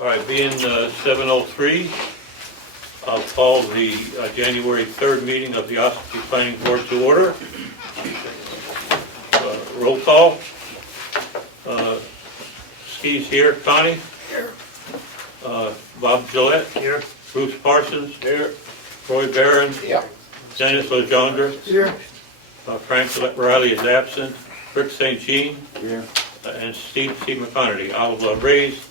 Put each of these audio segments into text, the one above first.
All right, being 7:03, I'll call the January 3rd meeting of the Ossipee Planning Board to order. Roll call. Steve's here. Connie? Here. Bob Gillette? Here. Bruce Parsons? Here. Roy Barron? Yep. Dennis Legendre? Here. Frank Riley is absent. Rick St. Jean? Here. And Steve McConerty. I'll raise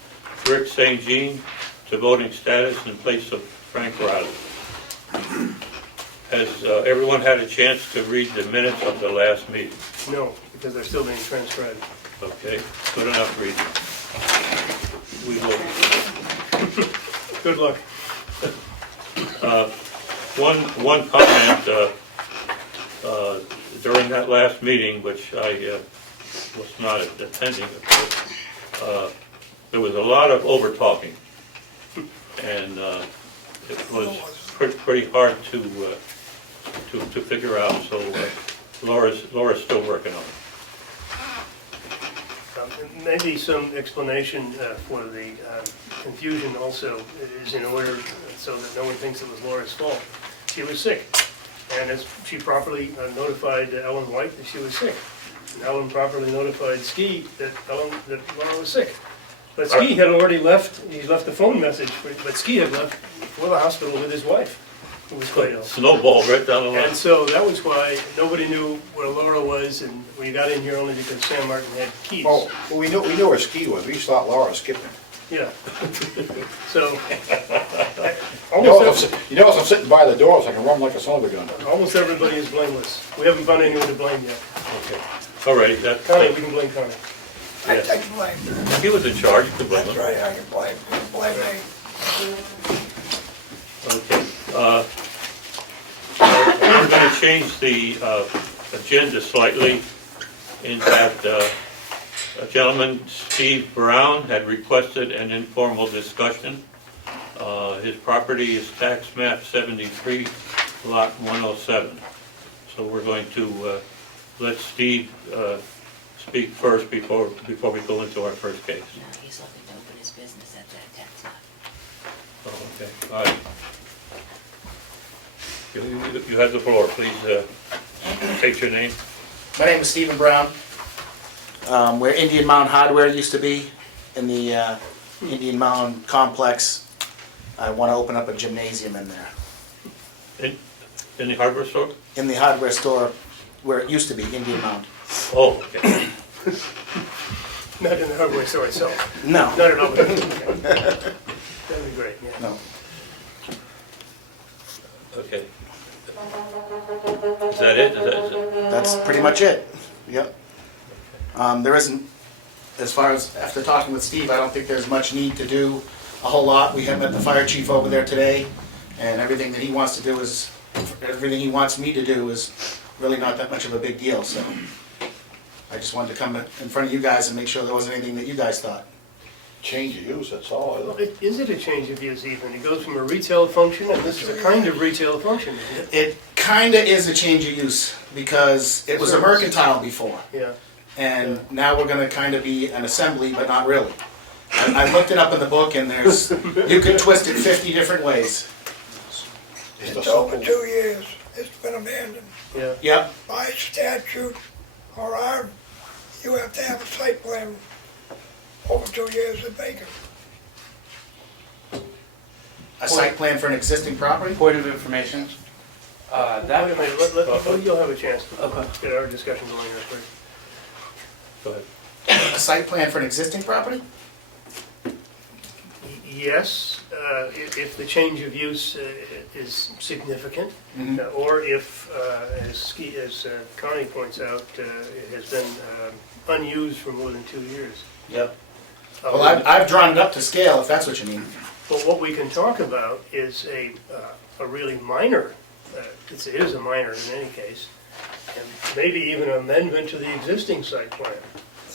Rick St. Jean to voting status in place of Frank Riley. Has everyone had a chance to read the minutes of the last meeting? No, because they're still being transcribed. Okay, good enough reading. We hope. Good luck. One comment during that last meeting, which I was not attending, of course, there was a lot of over talking, and it was pretty hard to figure out. So Laura's still working on it. Maybe some explanation for the confusion also is in order so that no one thinks it was Laura's fault. She was sick, and as she properly notified Ellen White that she was sick. And Ellen properly notified Ski that Laura was sick. But Ski had already left, he left a phone message, but Ski had left for the hospital with his wife, who was quite ill. Snowball right down the line. And so that was why nobody knew where Laura was, and we got in here only because Sam Martin had keys. Oh, well, we knew where Ski was. We just thought Laura was skipping. Yeah. So, You know, as I'm sitting by the door, so I can run like a son of a gun. almost everybody is blameless. We haven't found anyone to blame yet. Okay. All right. Connie, we can blame Connie. Yeah. I take blame. He was in charge. You could blame That's him. right, I can blame me. Okay. We're going to change the agenda slightly in that a gentleman, Steve Brown, had requested an informal discussion. His property is tax map 73, lot 107. So we're going to let Steve speak first before we go into our first case. No, he's looking to open his business at that tax lot. Oh, okay. All right. You have the floor. Please state your name. My name is Stephen Brown. Where Indian Mound Hardware used to be, in the Indian Mound complex, I want to open up a gymnasium in there. In the hardware store? In the hardware store where it used to be, Indian Mound. Oh, okay. Not in the hardware store itself. No, Not at all. That'd be great, yeah. no. Okay. Is that it? That's pretty much it. Yep. There isn't, as far as after talking with Steve, I don't think there's much need to do a whole lot. We have met the fire chief over there today, and everything that he wants to do is, everything he wants me to do is really not that much of a big deal, so I just wanted to come in front of you guys and make sure there wasn't anything that you guys thought. Change of use, that's all. Well, is it a change of use even? It goes from a retail function, and this is a kind of retail function, isn't it? It kinda is a change of use, because it was a mercantile before. Yeah. And now we're gonna kinda be an assembly, but not really. I looked it up in the book, and there's, you can twist it 50 different ways. It's over 2 years, it's been abandoned. Yeah. Yep, By statute, or you have to have a site plan over 2 years of vacant. a site plan for an existing property? Point of information. Wait a minute, you'll have a chance to get our discussion going here first. Go ahead. A site plan for an existing property? Yes, if the change of use is significant, Mhm. or if, as Connie points out, it has been unused for more than 2 years. Yep. Well, I've drawn it up to scale, if that's what you mean. But what we can talk about is a really minor, it is a minor in any case, and maybe even an amendment to the existing site plan.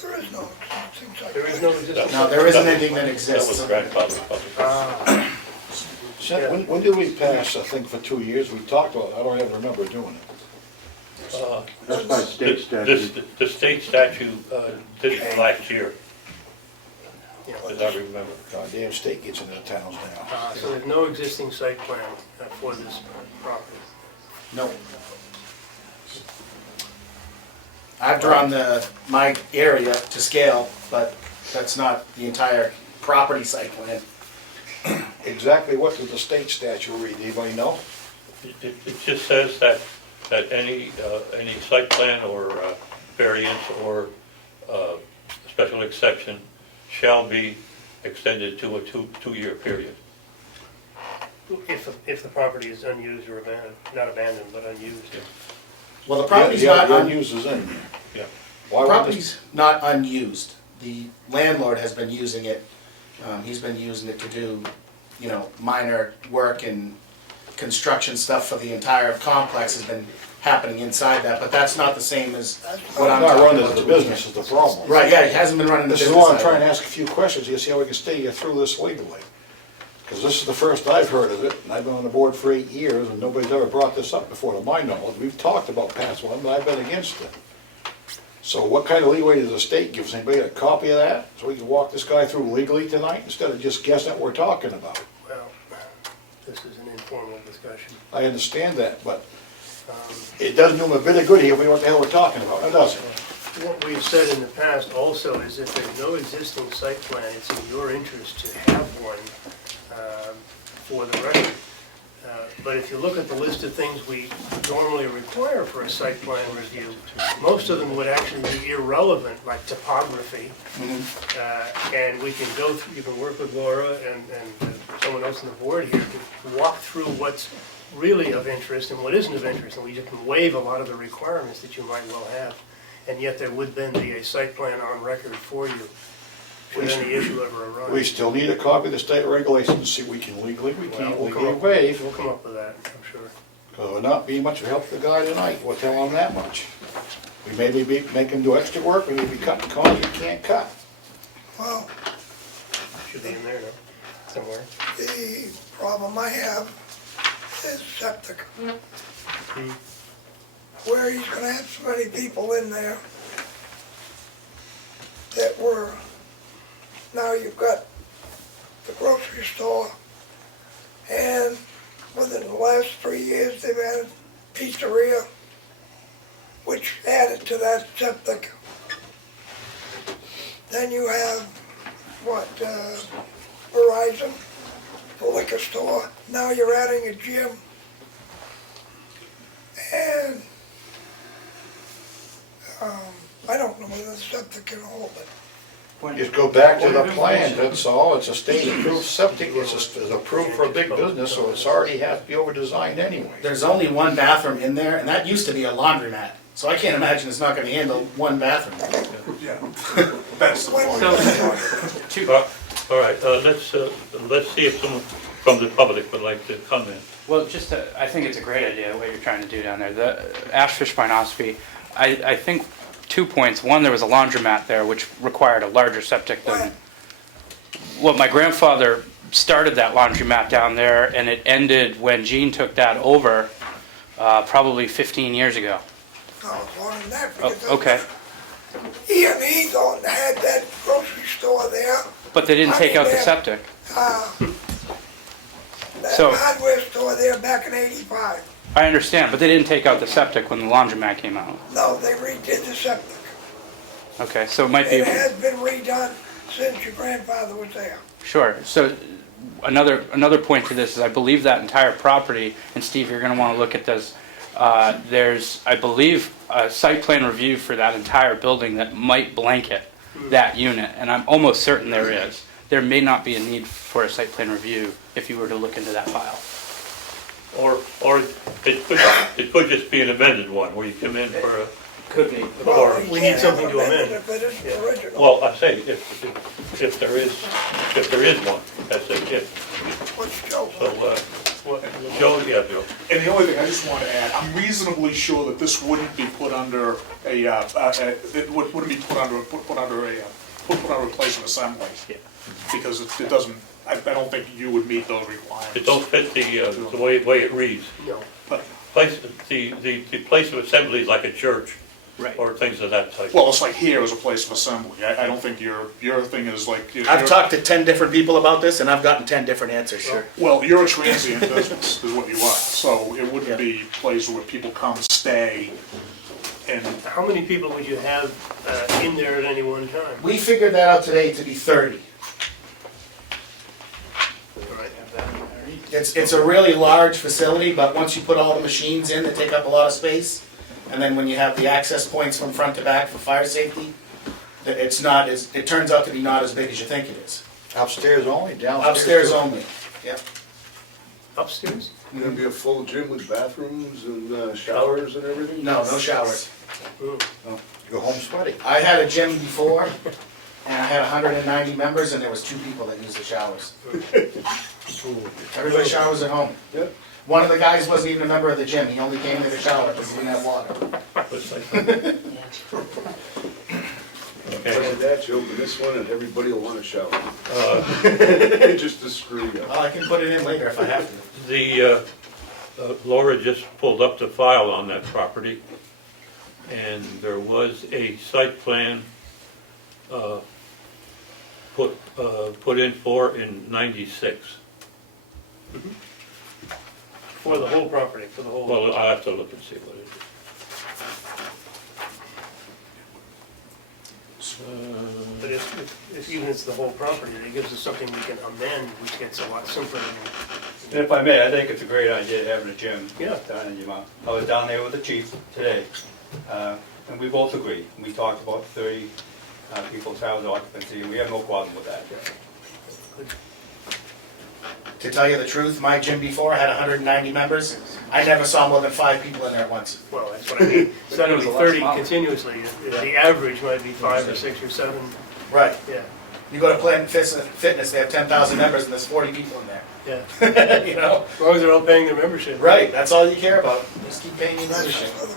There is no existing site. There is no existing. No, there isn't anything that That was exists. grandfather's property. When did we pass a thing for 2 years? We talked about it. I don't ever remember doing it. That's by state statute. The state statute did it last year. as I remember. Goddamn state gets into the towns now. So there's no existing site plan for this property. No. I've drawn my area to scale, but that's not the entire property site plan. Exactly what does the state statute read? Anybody know? It just says that any site plan or variance or special exception shall be extended to a two-year period. If the property is unused or abandoned, not abandoned, but unused. Well, the property's Yeah, not the un- unused is in there. Yeah. Why the would property's not unused. The landlord has been using it. He's been using it to do, minor work and construction stuff for the entire complex has been happening inside that, but that's not the same as what I'm Not talking running about. as a business is the problem. Right, yeah, he hasn't been running the This is business. why I'm side. trying to ask a few questions, you see how we can stay you through this legally. Because this is the first I've heard of it, and I've been on the board for 8 years, and nobody's ever brought this up before, to my knowledge. We've talked about past one, but I've been against it. So what kind of leeway does the state give us? Anybody got a copy of that? So we can walk this guy through legally tonight, instead of just guessing what we're talking about? Well, this is an informal discussion. I understand that, but it doesn't do him a bit of good here if we know what the hell we're talking about, it doesn't. What we've said in the past also is if there's no existing site plan, it's in your interest to have one for the record. But if you look at the list of things we normally require for a site plan review, most of them would actually be irrelevant, like topography. And we can go through, you can work with Laura and someone else on the board here to walk through what's really of interest and what isn't of interest, and we just can waive a lot of the requirements that you might well have. And yet there would then be a site plan on record for you, should any issue ever arise. We still need a copy of the state regulations to see we can legally, we Well, can't we'll come legally up- waive. We'll come up with that, I'm sure. Because we're not being much of help to the guy tonight, we'll tell him that much. We maybe make him do extra work, we may be cutting corners we can't cut. Well, Should be in there now, somewhere. the problem I have is septic. Where he's gonna have so many people in there that were, now you've got the grocery store, and within the last 3 years, they've added pizzeria, which added to that septic. Then you have, Verizon, the liquor store, now you're adding a gym. And, I don't know whether the septic can hold it. Just go back to the plan, that's all, it's a state approved septic, it's approved for a big business, so it's already has to be over designed anyway. There's only one bathroom in there, and that used to be a laundromat. So I can't imagine it's not gonna handle one bathroom. Yeah, that's the point. All right, let's see if someone from the public would like to comment. Well, I think it's a great idea what you're trying to do down there. The Ashfish by Ossipee, I think 2 points. One, there was a laundromat there which required a larger septic than, well, my grandfather started that laundromat down there and it ended when Gene took that over, probably 15 years ago. No, it's longer than that, Oh, because okay, E&E had that grocery store there. but they didn't take out the Yeah. septic. That So- hardware store there back in '85. I understand, but they didn't take out the septic when the laundromat came out. No, they redid the septic. Okay, so it might be. It has been redone since your grandfather was there. Sure. So another point to this is I believe that entire property, and Steve, you're going to want to look at this, there's, I believe, a site plan review for that entire building that might blanket that unit, and I'm almost certain there is. There may not be a need for a site plan review if you were to look into that file. Or it could just be an amended one, where you come in for a, Could be. Or you we can't need something have to amended amend. If it isn't Yeah. original. well, I say, if there is one, that's a if. What's Joe? So, Joe, yeah, Joe. And the only thing I just want to add, I'm reasonably sure that this wouldn't be put under it wouldn't be put under a replacement assembly. Yeah. Because it doesn't, I don't think you would meet those requirements. It don't fit the way it reads. No. But The place of assembly is like a church, Right. or things of that type. Well, it's like here is a place of assembly. I don't think your thing is like. I've talked to 10 different people about this, and I've gotten 10 different answers. Sure. Well, you're a transient business, is what you are, so it wouldn't Yeah. be a place where people come, stay, and, How many people would you have in there at any one time? We figured that out today to be 30. Right. It's a really large facility, but once you put all the machines in, they take up a lot of space. And then when you have the access points from front to back for fire safety, it turns out to be not as big as you think it is. Upstairs only, downstairs? Upstairs only, yep. Upstairs? Gonna be a full gym with bathrooms and showers and everything? No showers. Go home sweaty. I had a gym before, and I had 190 members, and there was 2 people that used the showers. Everybody showers at home. Yep. One of the guys wasn't even a member of the gym, he only came there to shower because he didn't have water. Okay. Look at that, you open this one and everybody will want a shower. Just to screw you up. Well, I can put it in later if I have to. The, Laura just pulled up the file on that property, and there was a site plan put in for in '96. For the whole property, for the whole. Well, I'll have to look and see what it is. But if even it's the whole property, it gives us something we can amend, which gets a lot simpler than. And if I may, I think it's a great idea having a gym Yeah. down in Yuma. I was down there with the chief today, and we both agreed. We talked about 30 people's house occupancy, and we have no problem with that. To tell you the truth, my gym before had 190 members. I never saw more than 5 people in there at once. Well, that's what I mean. It's not gonna be It was a lot 30 smaller. continuously. The average might be 5 or 6 or 7, Right. yeah, You go to Planet Fitness, they have 10,000 members, and there's 40 people in there. yeah. You know? As long as they're all paying their membership. Right, that's all you care about. Just keep paying your That's membership. another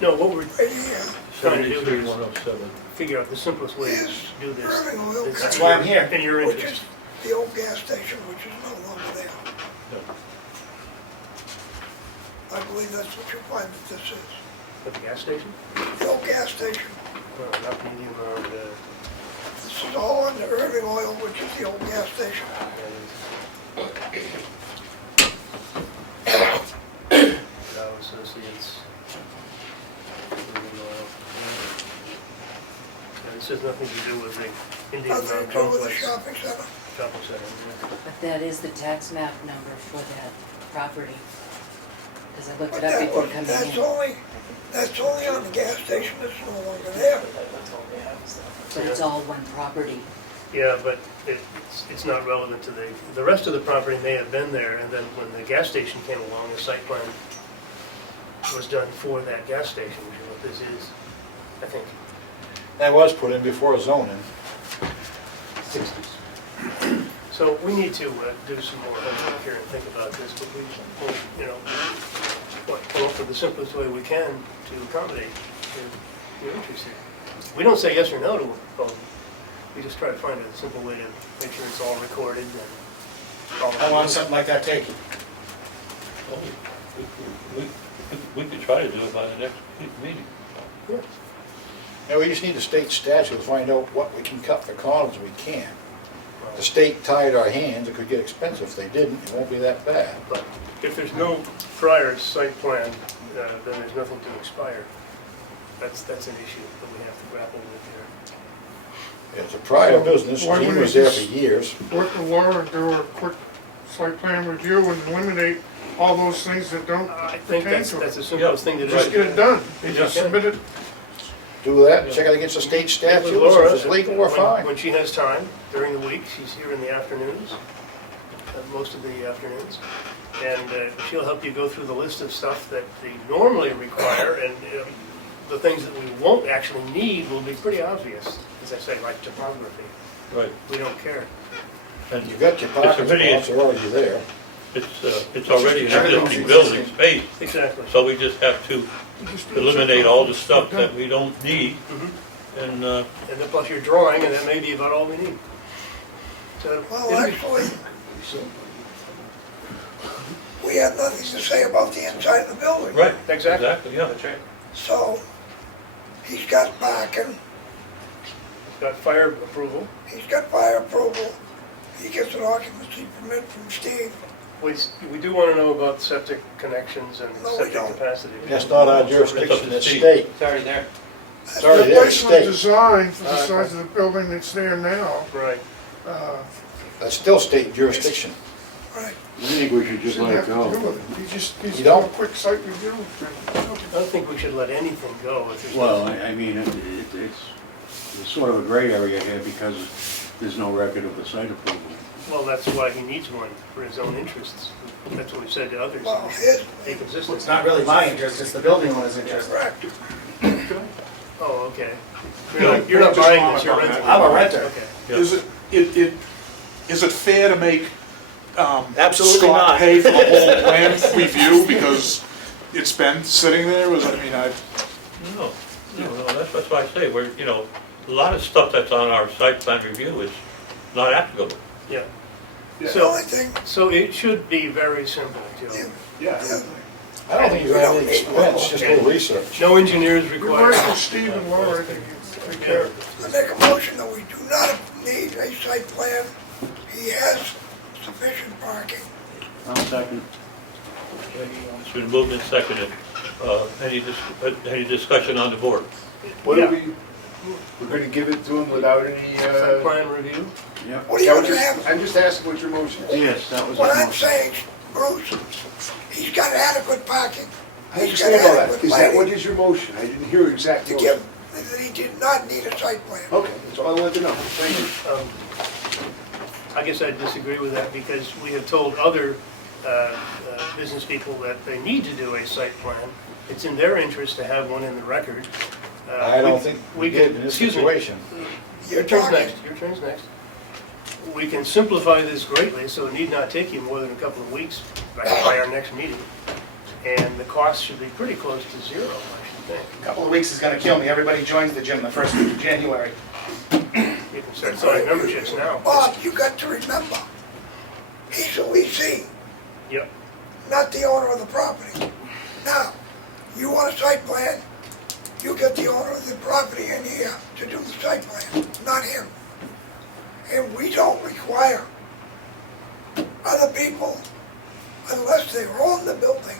No, what we're idea. trying to do here is 73,107. figure out the simplest way to do this. Burning oil That's why I'm here. In your Which interest. is the old gas station, which is no longer there. I believe that's what you'll find that this is. At the gas station? The old gas station. Well, not medium or This is all under Irving Oil, which is the old gas station. Dow Associates. Moving oil. And this has nothing to do with the Indian Nothing Mountain to do with the Complex shopping center. shopping center. Yeah. But that is the tax map number for that property. Because I looked But it up that before was, coming in. that's only on the gas station, it's no longer there. But it's all one property. Yeah, but it's not relevant to the rest of the property may have been there, and then when the gas station came along, the site plan was done for that gas station, which is what this is, I think. That was put in before zoning. So we need to do some more homework here and think about this, but we, you know, we'll offer the simplest way we can to accommodate your interest here. We don't say yes or no to a proposal. We just try to find a simple way to make sure it's all recorded and all. How long does something like that take? Well, we could try to do it by the next meeting. Yeah. Yeah, we just need the state statute to find out what we can cut for columns we can't. The state tied our hands, it could get expensive. If they didn't, it won't be that bad. But if there's no prior site plan, then there's nothing to expire. That's an issue that we have to grapple with here. It's a prior business, why Gene wouldn't was it there for just- years. Work with Laura, do a quick site plan review and eliminate all those things that don't I think pertain that's to the it. simplest thing to do. Just get it done. You Yeah. just submit it. Do that, check it against the state With statute, Laura, if it's legal, we're when- fine. When she has time during the week, she's here in the afternoons, most of the afternoons. And she'll help you go through the list of stuff that they normally require, and the things that we won't actually need will be pretty obvious, as I say, like topography. Right. We don't care. And You got your parking already- spots, they're already there. it's already an Everything's existing building existing. space, Exactly. so we just have to eliminate all the stuff that we don't need. And, And then plus your drawing, and that may be about all we need. So, Well, actually, we have nothing to say about the inside of the building. Right, Exactly. exactly, yeah. That's right. So, he's got parking, Got fire approval. he's got fire approval, he gets an occupancy permit from Steve. We do want to know about septic connections and No, we septic don't. capacity. That's not our jurisdiction, it's state. It's already there. That's Sorry, what- yeah. Based on state. design for the size of the building that's there now, Right. That's still state jurisdiction. Right, I think we should just shouldn't let have it to do go. with it. He just, he's You doing a don't? quick site review. I don't think we should let anything go if there's. Well, I mean, it's sort of a gray area here because there's no record of the site approval. Well, that's why he needs one, for his own interests. That's what we've said to others. well, his, Be consistent. It's not really my interest, it's the building owner's interest. correct, Oh, okay. You're not Just buying comment this, you're on renting. that. I'm a renter. Okay. Yeah. Is it fair to make Absolutely Scott not. pay for the whole plan review because it's been sitting there? No, that's why I say, we're, a lot of stuff that's on our site plan review is not applicable. Yeah. the So, only thing, so it should be very simple, Joe. Yeah. I don't think you have any expense, just a little research. No engineers You're required. right with Steve and Laura, I think you take care of it. I make a motion that we do not need a site plan, he has sufficient parking. I'll second. It's been moved and seconded. Any discussion on the board? What Yeah. do we're gonna give it to him without any, Site plan review? Yep. What do you want to have? I'm just asking what your motion is. Yes, that was What his I'm motion. saying, Bruce, he's got adequate parking. I He's got understand all that. adequate Is that what lighting is your motion? I didn't hear exactly. to give, that he did not need a site plan. Okay, that's all I wanted to know. Thank you. I guess I disagree with that because we have told other business people that they need to do a site plan. It's in their interest to have one in the record. I don't think we did in this excuse me. situation. Your You're turn's talking, next, your turn's next. We can simplify this greatly, so it need not take you more than a couple of weeks by our next meeting. And the cost should be pretty close to zero, I should think. A couple of weeks is gonna kill me, everybody joins the gym the first week of January. You can start selling memberships now. Bob, you got to remember, he's a leasing, Yep, not the owner of the property. Now, you want a site plan, you get the owner of the property in here to do the site plan, not him. And we don't require other people, unless they own the building,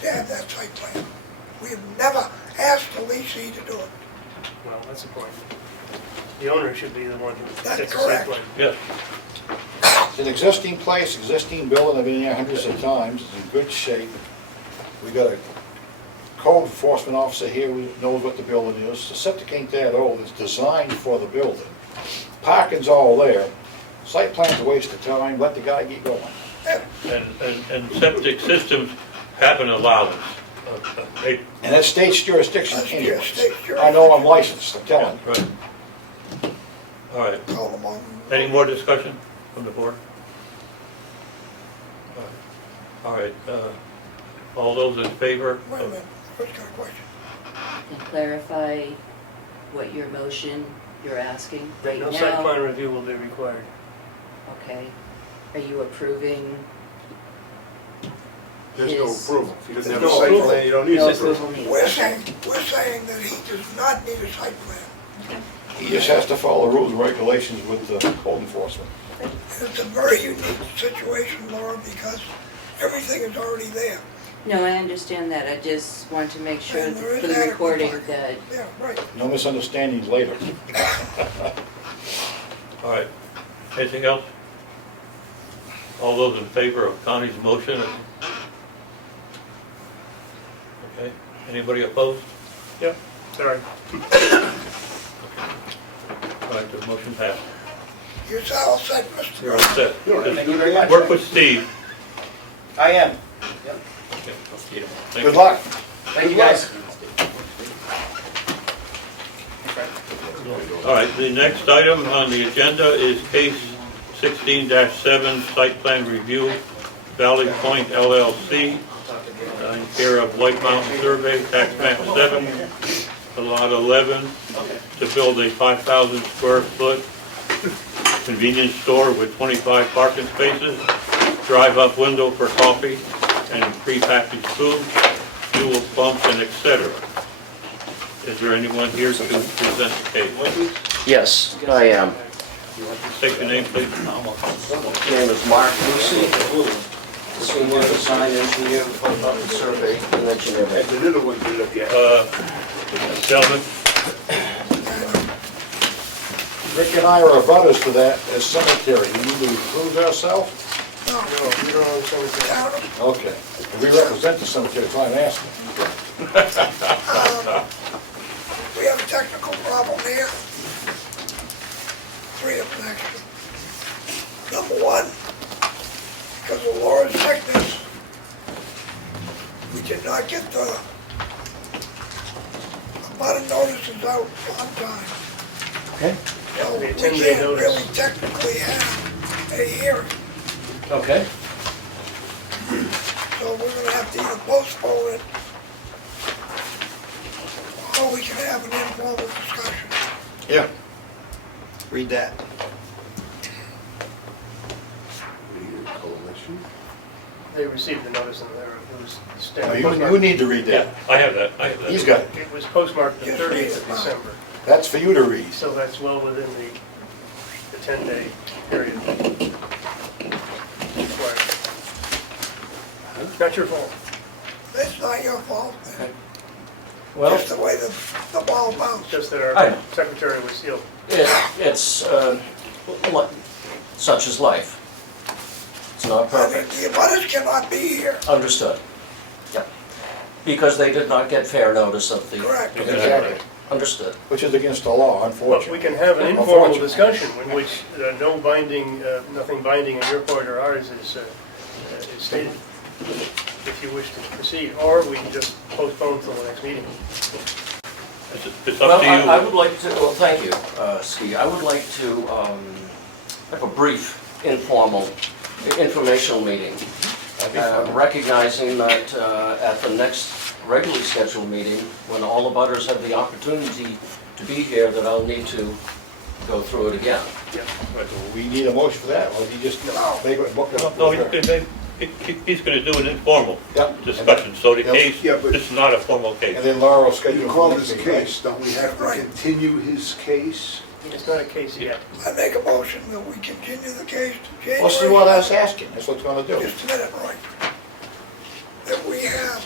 to have that site plan. We've never asked the leasing to do it. well, that's the point. The owner should be the one who That's gets the site correct. plan. Yes. It's an existing place, existing building, I've been there hundreds of times, it's in good shape. We got a code enforcement officer here who knows what the building is. The septic ain't that old, it's designed for the building. Parking's all there. Site plan's a waste of time, let the guy get going. And septic systems have an allowance. They- And that's state's jurisdiction That's anyway. just state's I know I'm licensed, I'm telling you. Right. All right, Call them on. any more discussion from the board? All right, all those in favor? Wait a minute, first got a question. And clarify what your motion you're asking right No site now. plan review will be required. Okay. Are you approving There's no his? approval. If he doesn't have No a site approval. plan, you don't need No an approval. approval needed. We're Okay. saying that he does not need a site plan. He just has to follow rules and regulations with the code enforcement. It's a very unique situation, Laura, because everything is already there. No, I understand that. I just want to make sure And there is for the adequate recording parking. that Yeah, right. No misunderstandings later. All right, anything else? All those in favor of Connie's motion? Okay, anybody opposed? Yep, sorry. All right, the motion passed. You're all set, Mr. You're all set. Thank you very much. Work with Steve. I am. Okay, thank Good you. luck. Thank you, guys. All right, the next item on the agenda is case 16-7, site plan review, Valley Point LLC, in care of White Mountain Survey, tax map 7, lot 11, to build a 5,000 square foot convenience store with 25 parking spaces, drive-up window for coffee, and prepackaged food, fuel pumps, and etc. Is there anyone here to present the case? Yes, I am. State your name, please. My name is Mark Lucy, senior design engineer with Moultonville Survey and Engineering. Gentlemen, Rick and I are abutters to that cemetery. We need to recuse ourselves? No, we don't own the cemetery. Okay. We represent the cemetery, so I'm asking. We have a technical problem here. Three of them actually. Number one, because of Laura's sickness, we did not get the abutter notices out on time. Okay. So we A 10-day can't notice. really technically have a hearing. Okay. So we're gonna have to either postpone it, or we can have an informal discussion. Yeah. Read that. They received the notice and it was Now, stamped. you need to read yeah, that. I have that, I have that. He's got it. It was postmarked the 30th of December, That's for you to read. so that's well within the 10-day period. Required. Not your fault. It's not your fault, Well, just the way the ball bounced. Just that I our know. secretary was sealed. it's such is life. It's not I mean, perfect. the abutters cannot be here. Understood. Yep. Because they did not get fair notice of the... Correct. Exactly. Understood. Which is against the law, But unfortunately. we can have an informal Unfortunately. discussion in which no binding, nothing binding on your part or ours is stated, if you wish to proceed, or we can just postpone till the next meeting. It's Well, up to you. I would like to, well, thank you, Ski. I would like to have a brief, informal, informational meeting, recognizing that at the next regularly scheduled meeting, when all the butters have the opportunity to be here, that I'll need to go through it again. We need a motion for that, or you just make it, book it up? No, he's going to do an informal Yeah. discussion, so the Yeah. case, Yeah, but- this is not a formal case. And then Laura will schedule. You for call the this a next meeting, right? case, don't we have to continue his case? It's not a case yet. I make a motion that we continue the case to January. Well, see what I was asking, that's what it's gonna do. Just a minute, Roy. That we have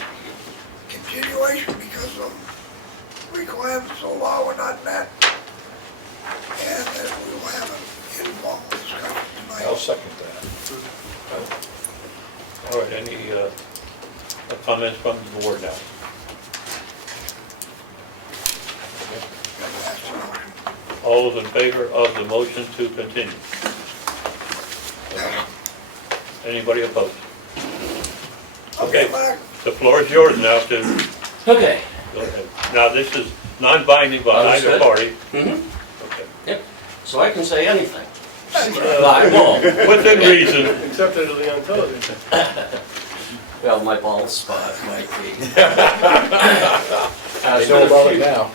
continuation because of requirements of law were not met. And that we will have an informal discussion I'll tonight. second that. All right, any comments from the board now? That's the motion. All those in favor of the motion to continue? Anybody opposed? Okay, Mark, the floor is yours now to, Okay. go ahead. Now, this is non-binding by either Understood. party. Mm-hmm. Okay. Yep. So I can say anything. I won't. Within reason. Except that it'll be on television. Well, my bald spot might be. They know about it now.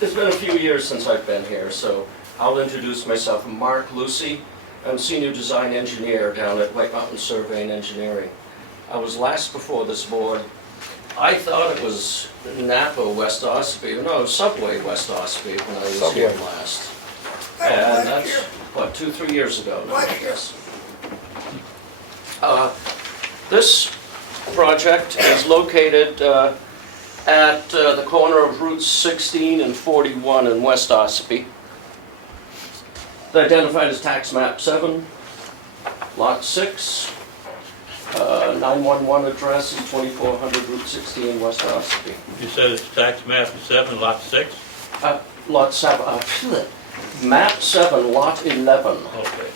It's been a few years since I've been here, so I'll introduce myself. I'm Mark Lucy. I'm Senior Design Engineer down at White Mountain Survey and Engineering. I was last before this board. I thought it was Napa, West Ossipee, no, Subway, West Ossipee when I was here Subway. last. that was And last that's, year. what, 2-3 years ago now, I Last year. guess. This project is located at the corner of Routes 16 and 41 in West Ossipee. It's identified as tax map 7, lot 6. 911 address is 2400 Route 16, West Ossipee. You said it's tax map 7, lot 6? Lot 7, map 7, lot 11. Okay.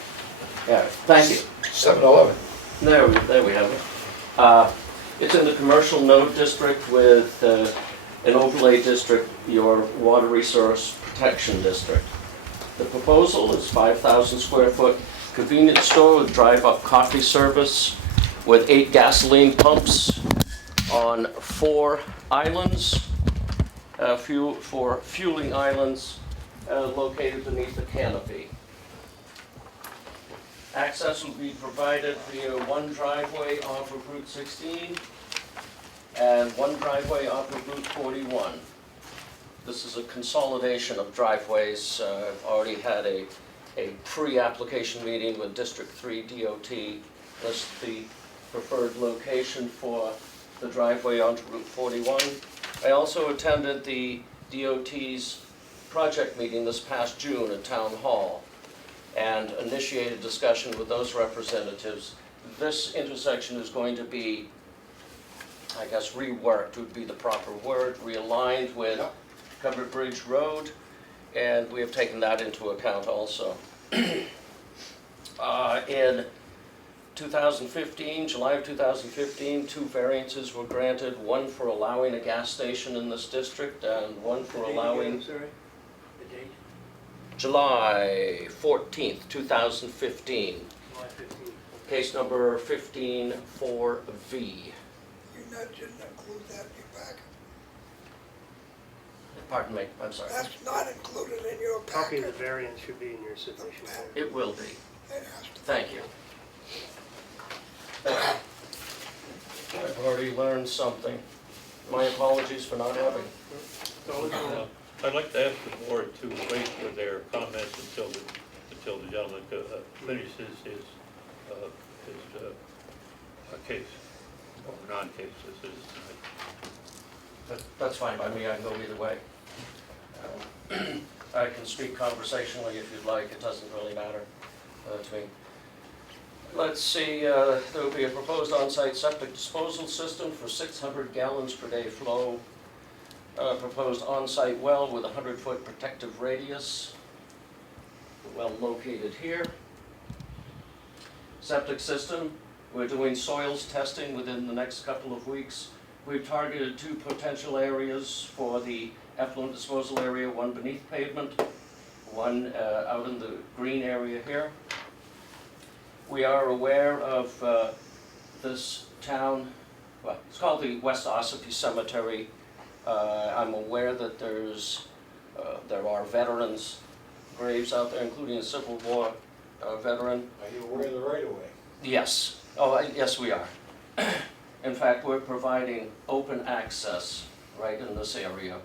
Yeah, thank you. 7-Eleven. There we have it. It's in the commercial node district with an overlay district, your water resource protection district. The proposal is 5,000 square foot convenience store with drive-up coffee service with 8 gasoline pumps on 4 islands, for fueling islands located beneath the canopy. Access will be provided via one driveway off of Route 16 and one driveway off of Route 41. This is a consolidation of driveways. I've already had a pre-application meeting with District 3 DOT. This is the preferred location for the driveway onto Route 41. I also attended the DOT's project meeting this past June at Town Hall and initiated discussion with those representatives. This intersection is going to be, I guess, reworked would be the proper word, realigned with Covered Bridge Road, and we have taken that into account also. In 2015, July of 2015, 2 variances were granted, one for allowing a gas station in this district and one for allowing... I'm sorry, the date? July 14th, 2015, July 15th. case number 154V. You not didn't include that in your packet. Pardon me, I'm sorry. That's not included in your Copy of the packet. variance should be in your submission. It will be. It has to. Thank you. I've already learned something. My apologies for not having. I'd like to ask the board to wait with their comments until the gentleman finishes his case, or non-case, this is tonight. That's fine by me, I can go either way. I can speak conversationally if you'd like, it doesn't really matter to me. Let's see, there will be a proposed on-site septic disposal system for 600 gallons per day flow. Proposed on-site well with a 100-foot protective radius. Well located here. Septic system, we're doing soils testing within the next couple of weeks. We've targeted 2 potential areas for the effluent disposal area, one beneath pavement, one out in the green area here. We are aware of this town, well, it's called the West Ossipee Cemetery. I'm aware that there are veterans' graves out there, including a Civil War veteran. Are you aware of the right of way? Yes. Oh, yes, we are. In fact, we're providing open access right in this area.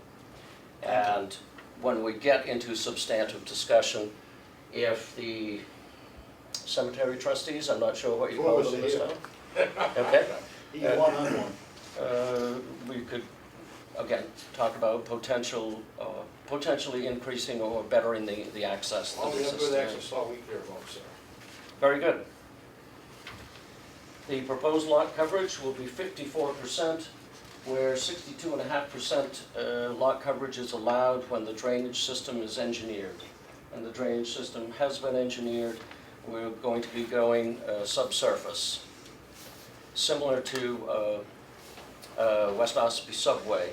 And when we get into substantive discussion, if the cemetery trustees, I'm not sure what you call them this time. Okay. Either one on one. We could, again, talk about potentially increasing or bettering the access. All that we have exists good there. access, all we care about, sir. Very good. The proposed lot coverage will be 54%, where 62.5% lot coverage is allowed when the drainage system is engineered. And the drainage system has been engineered. We're going to be going subsurface, similar to West Ossipee Subway.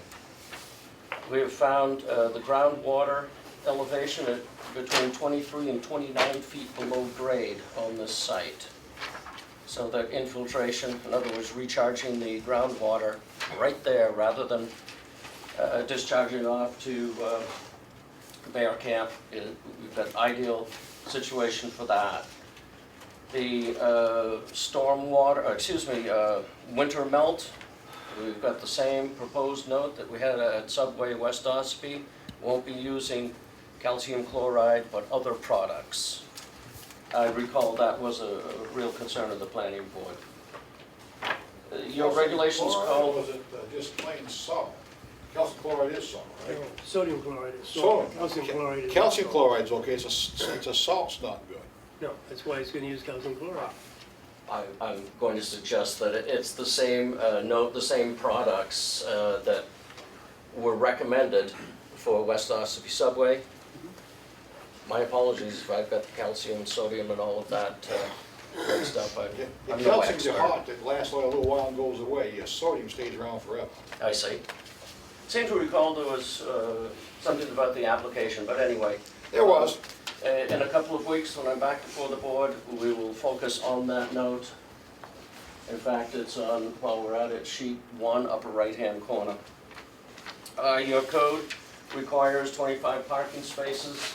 We have found the groundwater elevation at between 23 and 29 feet below grade on this site. So that infiltration, in other words, recharging the groundwater right there rather than discharging it off to Bear Camp, we've got an ideal situation for that. The winter melt, we've got the same proposed note that we had at Subway West Ossipee. Won't be using calcium chloride, but other products. I recall that was a real concern of the planning board. Your regulations call... Was it just plain salt? Calcium chloride is salt, right? Sodium chloride is Sodium. salt. Calcium chloride is Calcium salt. chloride's okay, it's a salt's not good. No, that's why it's gonna use calcium chloride. I'm going to suggest that it's the same note, the same products that were recommended for West Ossipee Subway. My apologies if I've got the calcium, sodium, and all of that mixed up. I'm no Calcium's expert. hot, it lasts like a little while and goes away. Your sodium stays around forever. I see. Seem to recall there was something about the application, but anyway. There was. In a couple of weeks, when I'm back before the board, we will focus on that note. In fact, it's on, while we're at it, sheet 1, upper right-hand corner. Your code requires 25 parking spaces.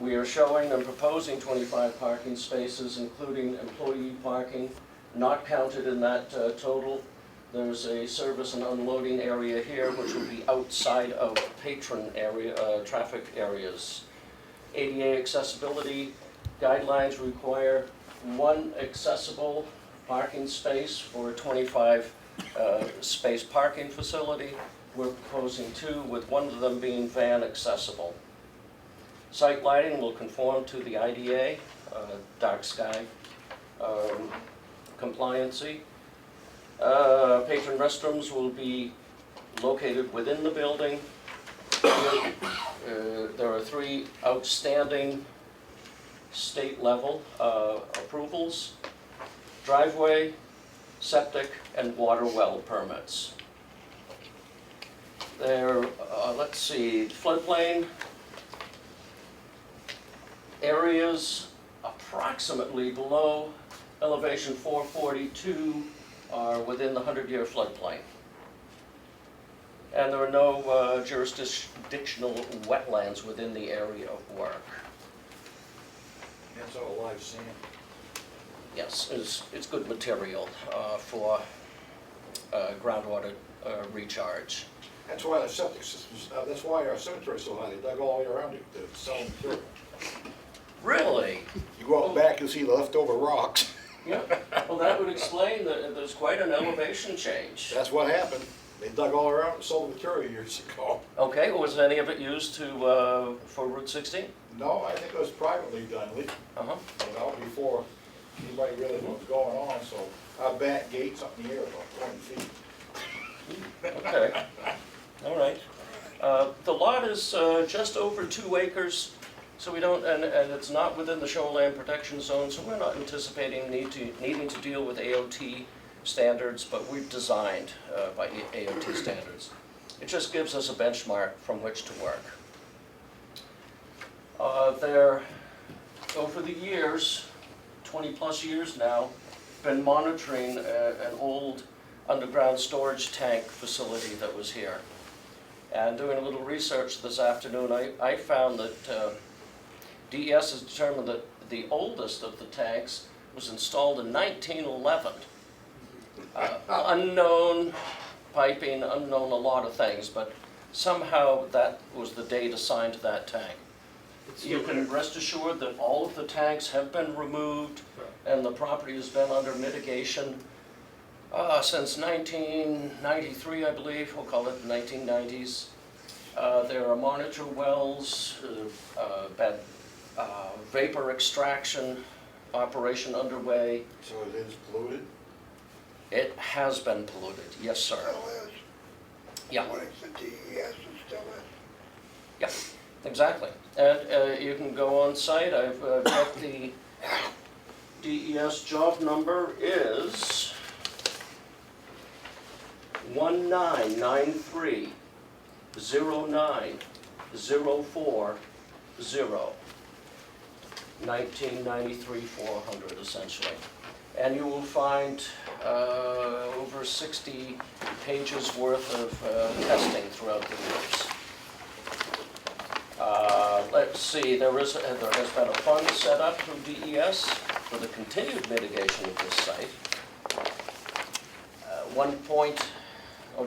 We are showing and proposing 25 parking spaces, including employee parking, not counted in that total. There's a service and unloading area here, which will be outside of patron area, traffic areas. ADA accessibility guidelines require one accessible parking space for a 25 space parking facility. We're proposing 2, with one of them being van accessible. Site lighting will conform to the IDA, dark sky compliancy. Patron restrooms will be located within the building. There are 3 outstanding state level approvals: driveway, septic, and water well permits. There, let's see, floodplain areas approximately below elevation 442 are within the 100-year floodplain. And there are no jurisdictional wetlands within the area of work. That's all live sand. Yes, it's good material for groundwater recharge. That's why the septic systems, that's why our cemetery's so high, they dug all the way around it, to sell material. Really? You go out back, you'll see the leftover rocks. Yeah, well, that would explain that there's quite an elevation change. That's what happened. They dug all around and sold the material years ago. Okay, was any of it used to, for Route 16? No, I think it was privately done, Uh-huh. before anybody really knew what was going on, so our back gate's up in the air about 20 feet. Okay, all right. The lot is just over 2 acres, so we don't, and it's not within the shoreline protection zone, so we're not anticipating needing to deal with AOT standards, but we've designed by AOT standards. It just gives us a benchmark from which to work. There, over the years, 20-plus years now, been monitoring an old underground storage tank facility that was here. And doing a little research this afternoon, I found that DES has determined that the oldest of the tanks was installed in 1911. Unknown piping, unknown a lot of things, but somehow that was the date assigned to that tank. You can rest assured that all of the tanks have been removed and the property has been under mitigation since 1993, I believe. We'll call it the 1990s. There are monitor wells, vapor extraction operation underway. So it is polluted? It has been polluted, yes, sir. Still is. Yeah. What is the DES is still is. Yep, exactly. And you can go on site. I've got the DES job number is 1993 09040. 1993 400 essentially. And you will find over 60 pages worth of testing throughout the years. Let's see, there has been a fund set up through DES for the continued mitigation of this site.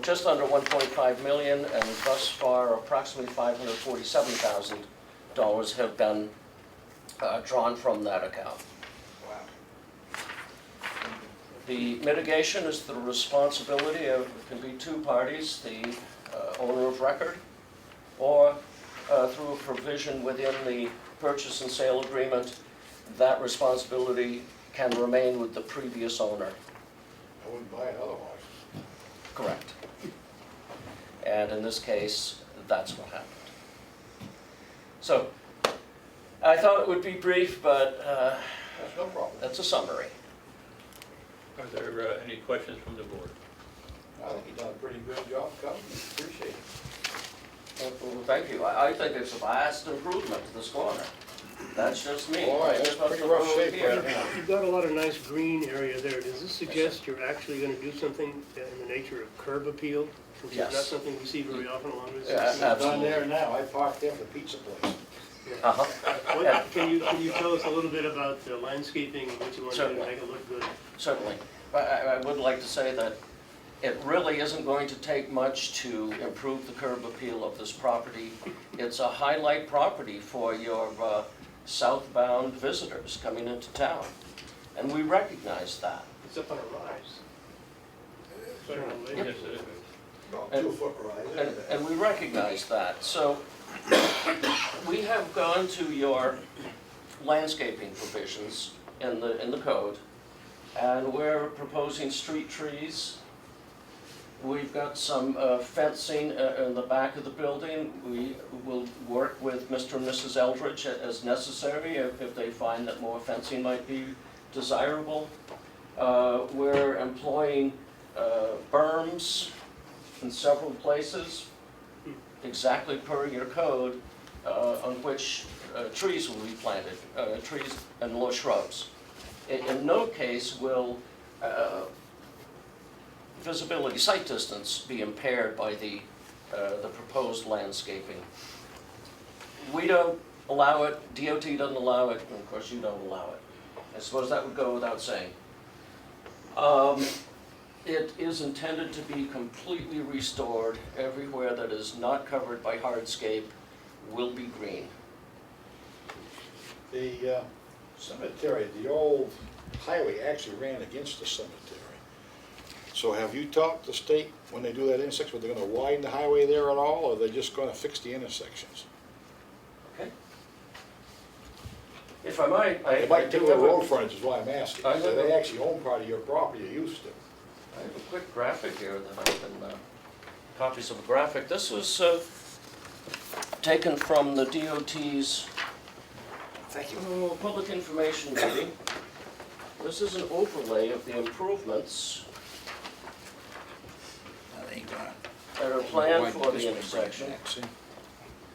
Just under 1.5 million, and thus far approximately $547,000 have been drawn from that account. Wow. The mitigation is the responsibility of, it can be 2 parties, the owner of record, or through a provision within the purchase and sale agreement, that responsibility can remain with the previous owner. I wouldn't buy it otherwise. Correct. And in this case, that's what happened. So, I thought it would be brief, but That's no problem. that's a summary. Are there any questions from the board? I think you've done a pretty good job, Kevin. Appreciate it. Well, thank you. I think it's a vast improvement to this corner. That's just me. Boy, that's Just up pretty the rough road shape here. right now. You've got a lot of nice green area there. Does this suggest you're actually going to do something in the nature of curb appeal? Which is not Yes. something we see very often along this. Yeah, It's done absolutely. there now. I parked there for the pizza place. Uh-huh. Can you tell us a little bit about the landscaping and what you want to do to Certainly. make it look good? Certainly. But I would like to say that it really isn't going to take much to improve the curb appeal of this property. It's a highlight property for your southbound visitors coming into town, and we recognize that. It's up on a rise. Yes, it is. About And- 2 foot rise. And we recognize that. So we have gone to your landscaping provisions in the code, and we're proposing street trees. We've got some fencing in the back of the building. We will work with Mr. and Mrs. Eldridge as necessary if they find that more fencing might be desirable. We're employing berms in several places, exactly per your code, on which trees will be planted, trees and low shrubs. In no case will visibility, sight distance be impaired by the proposed landscaping. We don't allow it, DOT doesn't allow it, and of course you don't allow it. I suppose that would go without saying. It is intended to be completely restored. Everywhere that is not covered by hardscape will be green. The cemetery, the old highway actually ran against the cemetery. So have you talked to state when they do that intersection, are they gonna widen the highway there at all, or are they just gonna fix the intersections? Okay? If I might, They might do the road frontage is why I'm asking. I So know. they actually own part of your property, or used to. I have a quick graphic here that I can, copies of a graphic. This was taken from the DOT's public information meeting. This is an overlay of the improvements that are planned for the intersection. See?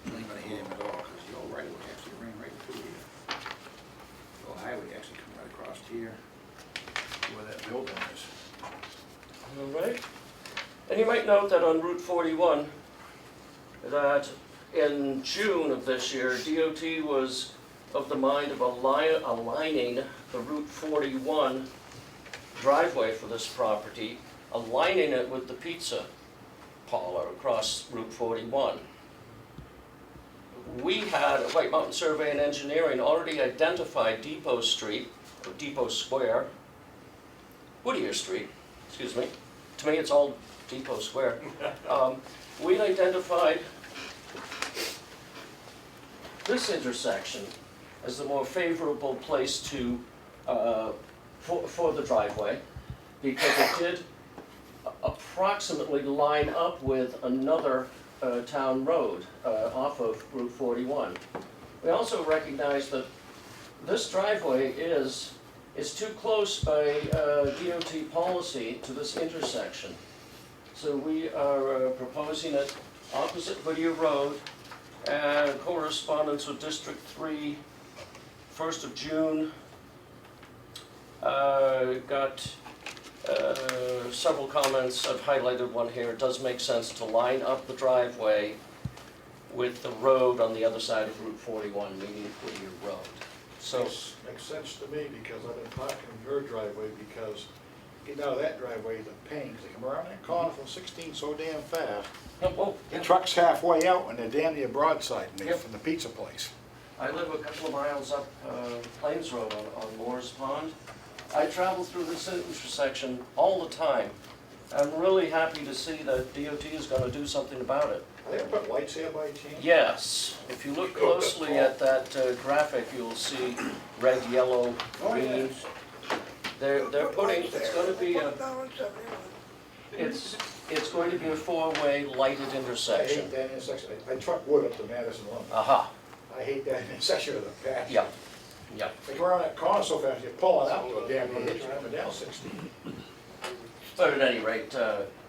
You ain't gonna hit him at all, because the old right of way actually ran right through here. The old highway actually come right across here, where that building is. All right. And you might note that on Route 41, that in June of this year, DOT was of the mind of aligning the Route 41 driveway for this property, aligning it with the pizza parlor across Route 41. We had, White Mountain Survey and Engineering already identified Depot Street, or Depot Square, Whittier Street, excuse me. To me, it's all Depot Square. We identified this intersection as the more favorable place to, for the driveway, because it did approximately line up with another town road off of Route 41. We also recognize that this driveway is too close by DOT policy to this intersection. So we are proposing it opposite Whittier Road, and correspondence with District 3, 1st of June. Got several comments. I've highlighted one here. It does make sense to line up the driveway with the road on the other side of Route 41, meaning Whittier Road. So, Makes sense to me, because I've been parking in your driveway, because getting out of that driveway is a pain, 'cause they come around that corner from 16 so damn fast. oh, The truck's halfway out and they're damn near broadside me Yep. from the pizza place. I live a couple of miles up Plains Road on Moore's Pond. I travel through this intersection all the time. I'm really happy to see that DOT is going to do something about it. Are they gonna put lights here by chance? Yes, if you look closely at that graphic, you'll see red, yellow, green. They're putting, it's going to be a, it's going to be a four-way lighted I hate intersection. that intersection. I truck wood up to Madison lumber. Aha, I hate that intersection with the patch. yeah, yeah. They come around that corner so fast, you're pulling out to a damn near coming down 16. But at any rate,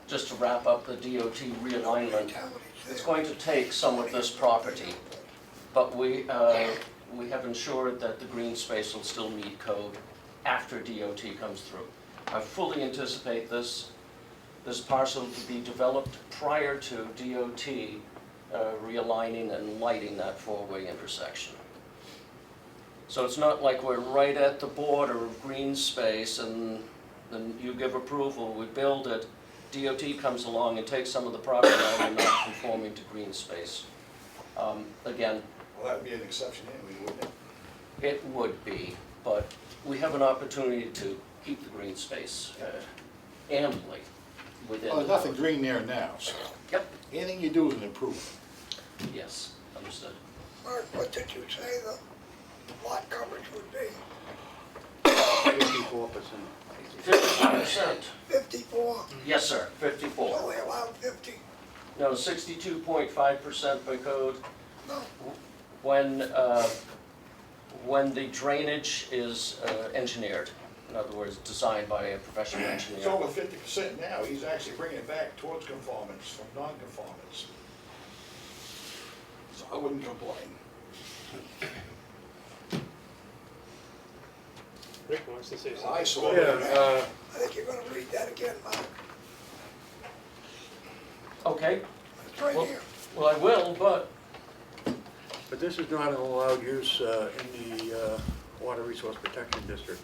just to wrap up the DOT realignment, it's going to take some of this property, but we have ensured that the green space will still meet code after DOT comes through. I fully anticipate this parcel to be developed prior to DOT realigning and lighting that four-way intersection. So it's not like we're right at the border of green space and then you give approval, we build it, DOT comes along and takes some of the property out and not conforming to green space. Again, Well, that would be an exception anyway, wouldn't it? it would be, but we have an opportunity to keep the green space amply within. Well, there's nothing green there now, so Yep, anything you do is an improvement. yes, understood. Mark, what did you say the lot coverage would be? 54%. 54%. 54? Yes, sir, 54. So they allowed 50? No, 62.5% by code. No. When the drainage is engineered, in other words, designed by a professional It's engineer. over 50% now, he's actually bringing it back towards conformance from non-conformance. So I wouldn't complain. Rick wants to say something. I saw Yeah, it. I think you're gonna read that again, Mark. Okay, It's right Well- here. well, I will, but But this is not an allowed use in the Water Resource Protection District.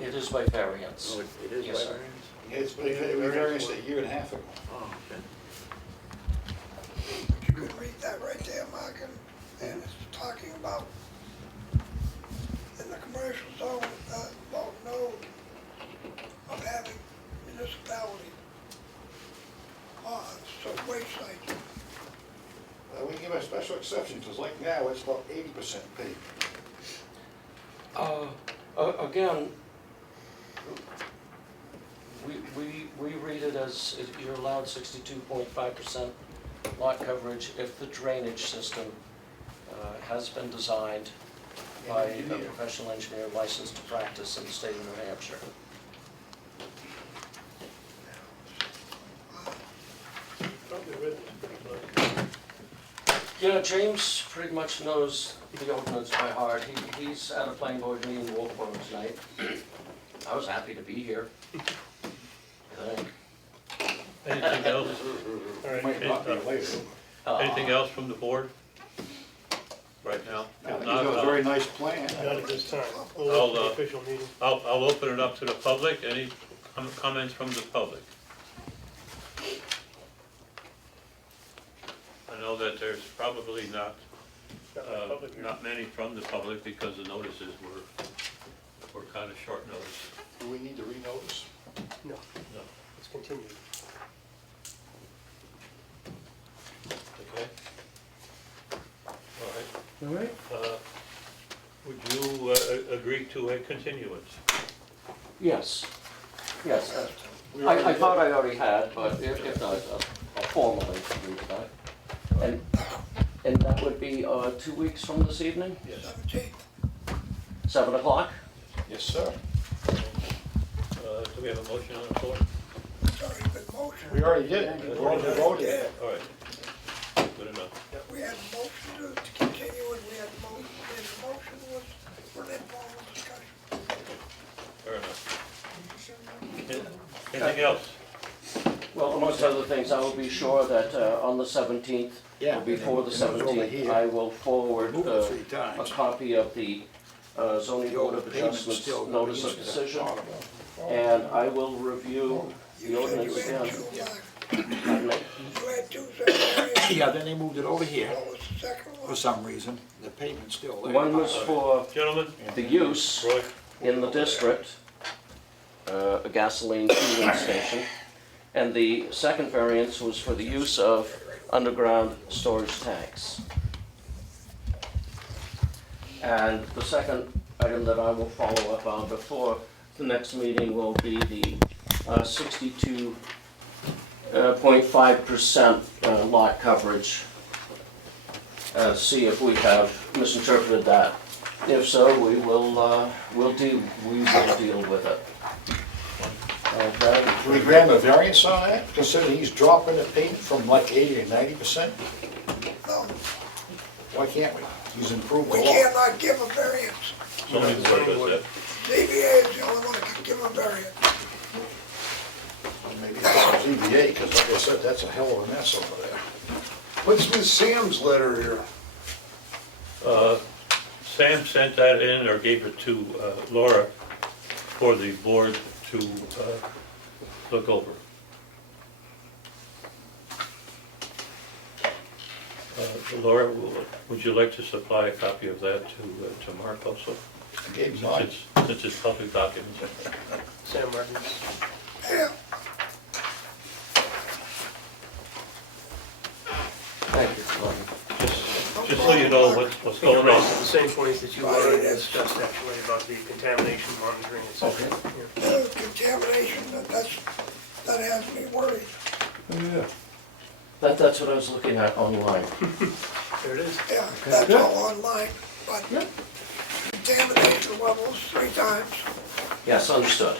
it is by variance. Oh, it is Yes, by sir. variance? It's been various a year and a half ago. Oh, okay. You can read that right there, Mark, and it's talking about in the commercial zone, about no of having municipality so waste sites. We give a special exception, because like now, it's about 80% paved. Again, we read it as you're allowed 62.5% lot coverage if the drainage system has been designed by a professional engineer licensed to practice in the state of New Hampshire. Probably read this pretty close. Yeah, James pretty much knows the ordinance by heart. He's at a planning board meeting in Wolfboro tonight. I was happy to be here. I think. Anything else? All right. Might not be later. Anything else from the board? Right now? I If think not, it was a very nice plan. Not at this time. We'll I'll, open the official meeting. I'll open it up to the public. Any comments from the public? I know that there's probably not many from the public because the notices were kind of short notice. Do we need to renotice? No, No. it's continued. Okay. All right. All right. Would you agree to a continuance? Yes, yes. I thought I already had, but if not, I'll formally agree to that. And that would be 2 weeks from this evening, Yes. 17. 7 o'clock? Yes, sir. Do we have a motion on the floor? It's already been motioned. We already did it. We already voted. Yeah, All right. Good enough. we had a motion to continue and we had a motion, and the motion was for an informal discussion. Fair enough. Anything else? Well, amongst other things, I will be sure that on the 17th, or before the and it was over 17th, here. I will forward Moved it 3 a times. copy of the zoning board of Payment's adjustments still gonna notice be of used. decision, and I will review the You said ordinance you had again. two, Mark. Pardon me? You had two separate. Yeah, then they moved it over here What was the second one? for some reason. The pavement's still there. One was for Gentlemen? the use Roy? in the district, a gasoline fueling station, and the second variance was for the use of underground storage tanks. And the second item that I will follow up on before the next meeting will be the 62.5% lot coverage. See if we have misinterpreted that. If so, we'll deal with it. Okay? Do we grant a variance on that, considering he's dropping the payment from like 80 to 90%? No, Why can't we? He's improved a we lot. cannot give a variance. Zoning board does that. ZBA is the only one that can give a variance. Maybe it's ZBA, because like I said, that's a hell of a mess over there. What's with Sam's letter here? Sam sent that in or gave it to Laura for the board to look over. Laura, would you like to supply a copy of that to Mark also? I gave mine. Since it's public documents. Sam Martin's. Yeah, Thank you, Martin. Just so you know what's I think it going raises on. the same points that you already discussed actually about the contamination monitoring, et cetera. Yeah. the contamination, that has me worried. Yeah. That's what I was looking at online. There it is. Yeah, that's all online, but contamination levels 3 times. Yes, understood.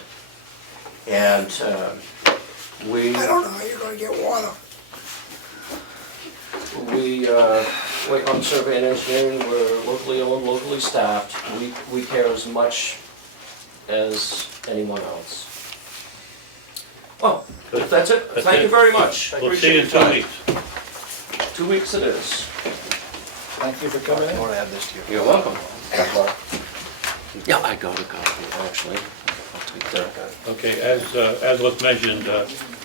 And we, I don't know how you're gonna get water. wait on survey and engineering, we're locally owned, locally staffed. We care as much as anyone else. Well, if that's it, That's thank you it. very much. I We'll see you in appreciate 2 your time. weeks. 2 weeks it is. Thank you for coming in. I want to add this to you. You're welcome. Yeah, I got a copy, actually. I'll take that. Okay, as was mentioned,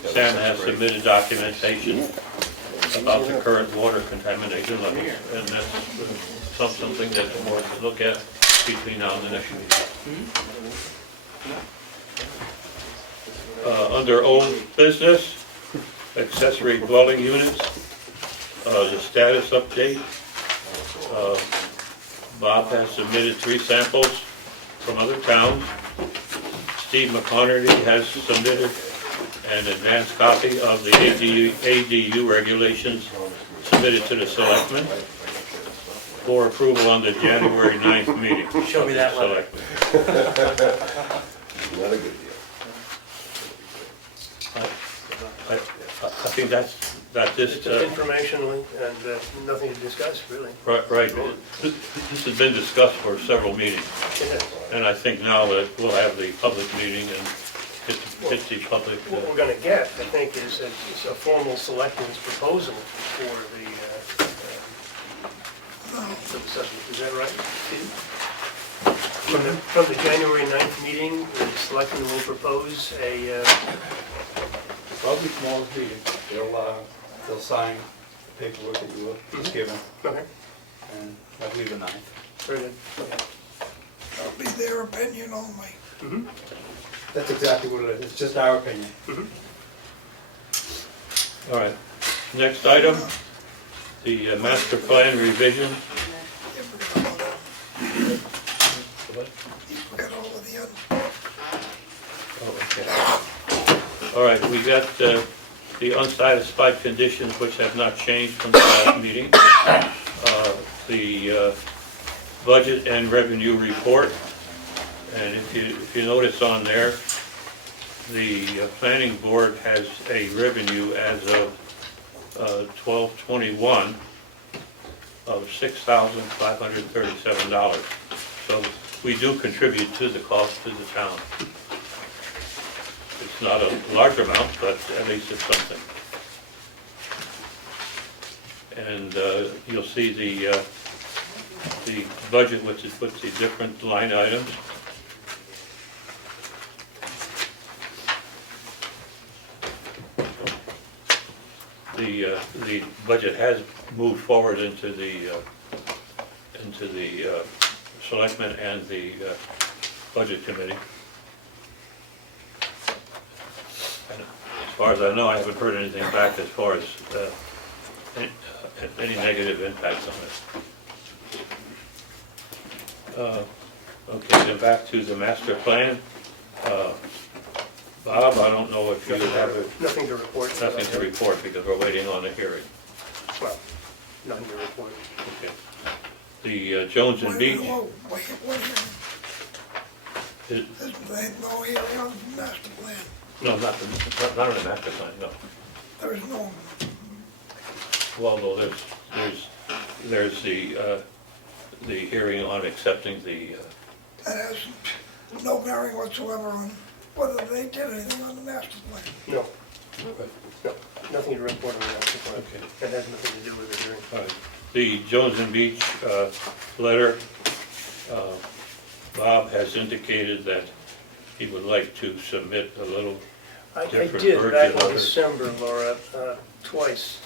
Sam has submitted documentation about the current water contamination levels, and that's something that the board should look at between now and the next meeting. Under old business, accessory dwelling units, the status update. Bob has submitted 3 samples from other towns. Steve McConerty has submitted an advanced copy of the ADU regulations submitted to the Selectmen for approval on the January 9th meeting. Show me that letter. Not a good deal. I think that's It's just, just informational and nothing to discuss, really. right. This has been discussed for several meetings, It is. and I think now that we'll have the public meeting and get the public. What we're gonna get, I think, is a formal selectmen's proposal for the subject. Is that right, Steve? From the January 9th meeting, the selectmen will propose a, Probably tomorrow's meeting, they'll sign the paperwork that you were just given, okay, and I believe the 9th. very good. That'll be their opinion only. That's exactly what it is, it's just our opinion. All right, next item, the master plan revision. You forgot all that. You forgot all of the other. Oh, okay. All right, we got the unsatisfied conditions which have not changed from the last meeting. The budget and revenue report, and if you notice on there, the planning board has a revenue as of 12/21 of $6,537. So we do contribute to the cost to the town. It's not a large amount, but at least it's something. And you'll see the budget with the different line items. The budget has moved forward into the Selectmen and the Budget Committee. And as far as I know, I haven't heard anything back as far as any negative impacts on it. Okay, then back to the master plan. Bob, I don't know if you have Nothing to report. nothing to report because we're waiting on a hearing. Well, nothing to report. Okay. The Jones and Beach, Wait, is- there's no hearing on the master plan. no, not on the master plan, no. There's no, Well, no, there's the hearing on accepting the, that has no bearing whatsoever on whether they did anything on the master plan. No, No, nothing to report on that. Okay. That has nothing to do with the hearing. All right. The Jones and Beach letter, Bob has indicated that he would like to submit a little I different did version back in of it. December, Laura, twice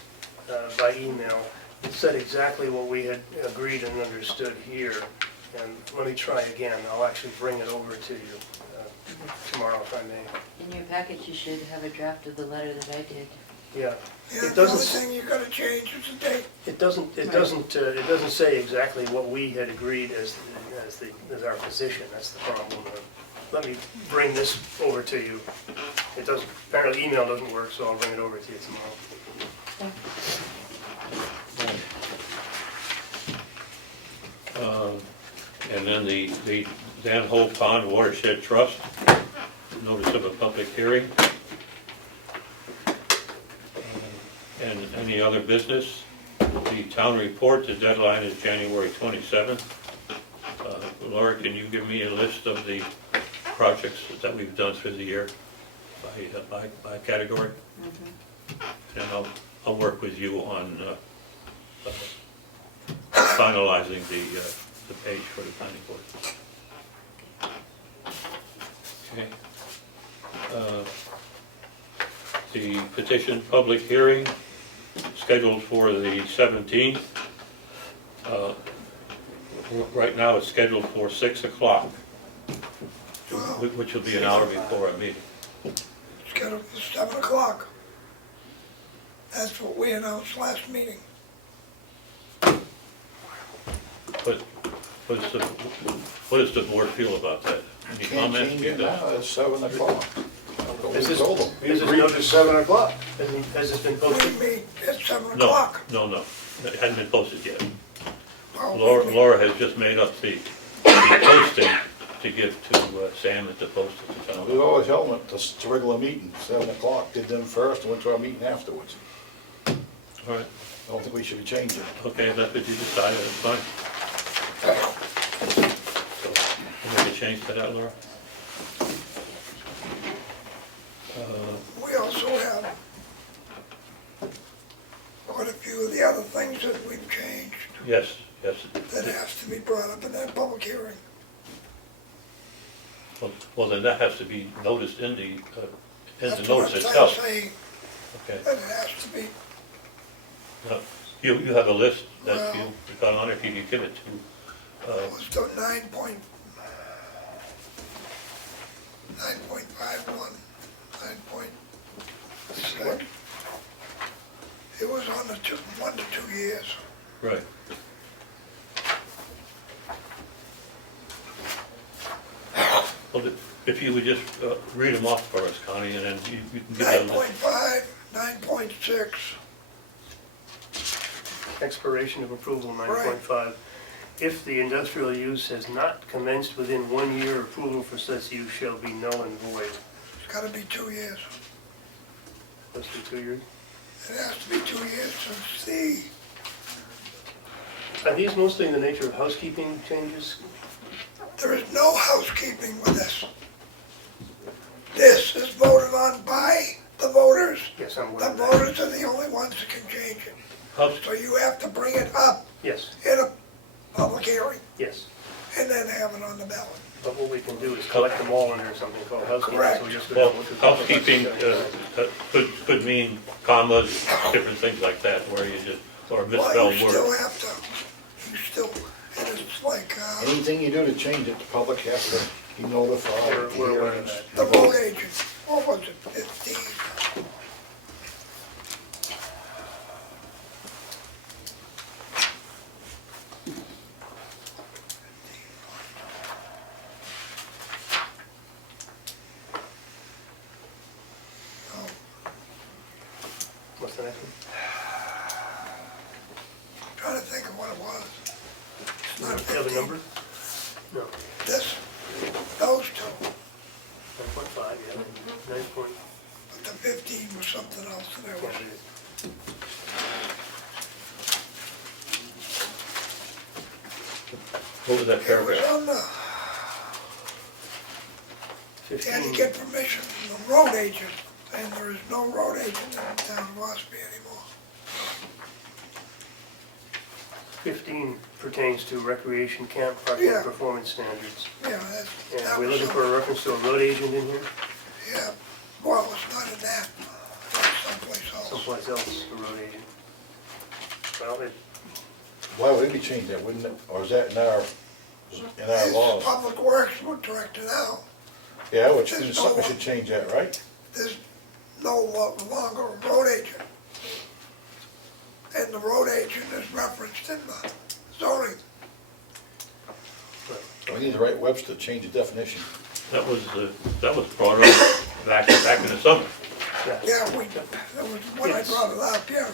by email. It said exactly what we had agreed and understood here. And let me try again. I'll actually bring it over to you tomorrow if I may. In your package, you should have a draft of the letter that I did. Yeah. Yeah, It the only doesn't, thing you gotta change is the date. it doesn't say exactly what we had agreed as our position. That's the problem. Let me bring this over to you. It doesn't, apparently email doesn't work, so I'll bring it over to you tomorrow. And then the Dan Hole Pond Watershed Trust, notice of a public hearing. And any other business? The town report, the deadline is January 27th. Laura, can you give me a list of the projects that we've done through the year by category? And I'll work with you on finalizing the page for the planning board. Okay. The petition public hearing scheduled for the 17th. Right now it's scheduled for 6 o'clock, which will be an hour before our meeting. Scheduled for 7 o'clock. That's what we announced last meeting. But what does the board feel about that? Any Can't comments? change it now, it's 7 o'clock. Is this- Told them. is this We agreed to 7 o'clock. Has this been We posted? meet at 7 No, o'clock. no, it hasn't been posted yet. Well, Laura has just made up the posting to give to Sam and to post it to town. We've always held it, it's a regular meeting, 7 o'clock, did them first, and went to our meeting afterwards. All right, I don't think we should be changing it. okay, if that's what you decided, that's fine. So, we'll make a change to that, Laura? we also have quite a few of the other things that we've changed Yes, yes. that has to be brought up in that public hearing. Well, then that has to be noticed in the That's what notice I'm itself. saying, Okay. that it has to be, Now, you have a list that you've got on it, if you could give it to, was the 9.51, 9.6. It was on the 1 to 2 years. right. Well, if you would just read them off for us, Connie, and then you can give that a list. 9.5, 9.6, Expiration of approval, 9.5. If the industrial use has not commenced within 1 year, approval for such use shall be null and void. it's gotta be 2 years. That's for 2 years. It has to be 2 years since the, Are these mostly in the nature of housekeeping changes? there is no housekeeping with this. This is voted on by the voters. Yes, I'm aware The of that. voters are the only ones that can change it. So you have to bring it up Yes, in a public hearing yes. and then have it on the ballot. But what we can do is collect them all under something called housekeeping. Correct. So we just go Well, down, look at- housekeeping could mean commas, different things like that, where you just, or Well, misspelled you still words. have to, you still, and it's like, Anything you do to change it, the public has to be notified. We're aware of that. the road agent, what was it, 15? What's the next one? Trying to think of what it was. It's not Do you have a 15. number? No. This, those two, 9.5, yeah. 9 point, but the 15 was something else that I yeah, was. it is. What was that It was paragraph? on the, you had to 15, get permission from the road agent And there is no road agent in the town of Ossipee anymore. 15 pertains to recreation camp parking Yeah. performance standards. Yeah, that's, And that we're was looking for a reference to a road agent in here, yeah, well, it's not in that, it's someplace else. someplace else, a road agent. Well, it, Why would we change that, wouldn't it? Or is that in our It's laws? Public Works would direct it out. Yeah, which means something should change that, right? There's no longer a road agent. And the road agent is referenced in the zoning. We need to write Webster to change the definition. That was brought up back in the summer. Yeah, that was when I Yes. brought it up, yeah.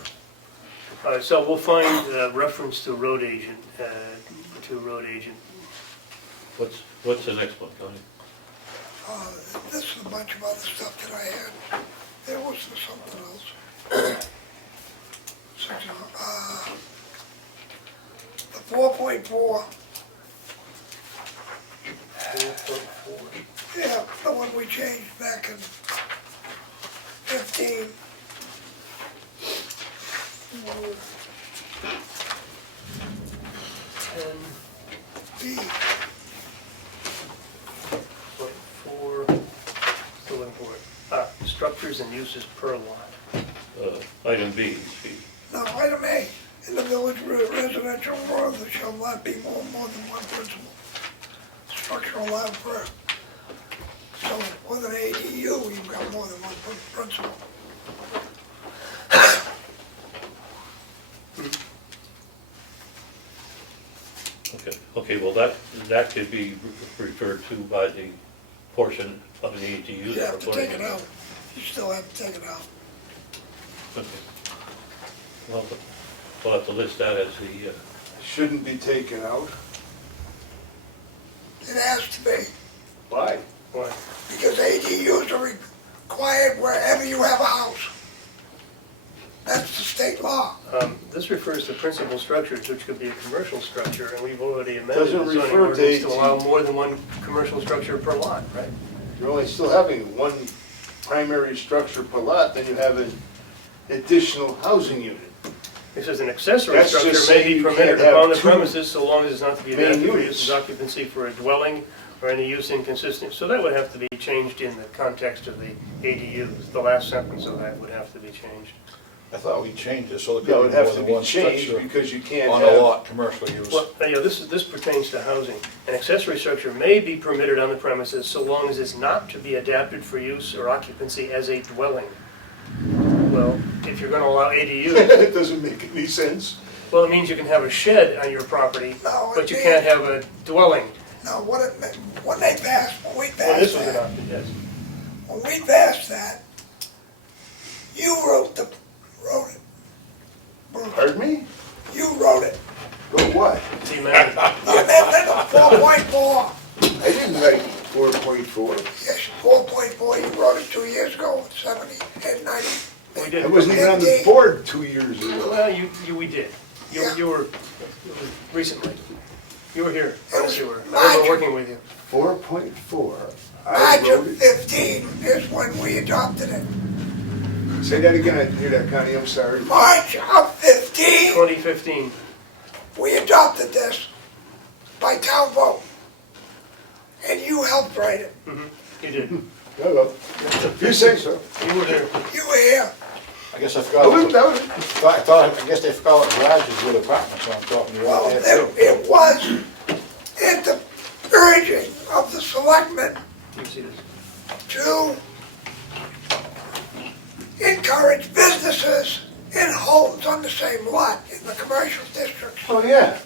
all right, so we'll find a reference to a road agent, What's the next one, Tony? This is a bunch of other stuff that I had. There was something else. Section, the 4.4, yeah, the one we changed back in 15. And B, 4, still looking for it. Structures and uses per lot. Item B, now item A, in the village residential area, there shall not be more than one principal structure allowed per. So with an ADU, you've got more than one principal. Okay, well, that could be referred to by the portion of the ADU. You have to take it out. You still have to take it out. Okay. Well, we'll have to list that as the, Shouldn't be taken out. It has to be, Why? Why? because ADUs are required wherever you have a house. That's the state law. This refers to principal structures, which could be a commercial structure, and we've already amended Doesn't the zoning refer to ordinance to AT. allow more than one commercial structure per lot, right? You're only still having one primary structure per lot, then you have an additional housing unit. It says an accessory That's structure just may saying be you permitted can't have upon the two premises so long as it's not to be main adapted for units. use as occupancy for a dwelling or any use inconsistent. So that would have to be changed in the context of the ADUs. The last sentence of that would have to be changed. I thought we changed it so Yeah, it there would could be have more to than be one changed structure because you can't on a have. lot, commercial use. Well, this pertains to housing. An accessory structure may be permitted on the premises so long as it's not to be adapted for use or occupancy as a dwelling. Well, if you're gonna allow ADUs, It doesn't make any sense. well, it means you can have a shed on your property, No, but you it can't means- have a dwelling. Now, when they passed, when we Well, this passed was that, adopted, yes. when we passed that, you wrote it. Bruce, Pardon me? you wrote it. Go what? See, man, The amendment of 4.4, I didn't write 4.4. yes, 4.4, you wrote it 2 years ago, 70 and 90. we I did. wasn't even on the board 2 years ago. Well, we did. Yeah. You were, recently. You were here. It was You were. I March. remember working with you. 4.4. I March wrote of it. 15 is when we adopted it. Say that again, I didn't hear that, Connie, I'm sorry. March of 15, 2015. we adopted this by town vote. And you helped write it. You did. Hello. You say so. You were there. You were here. I guess I I forgot, wouldn't doubt it. I guess they forgot what garages with apartments, so I'm talking to you Well, about that too. it was at the urging of the selectmen You see this? to encourage businesses in homes on the same lot in the commercial districts. Oh, yeah.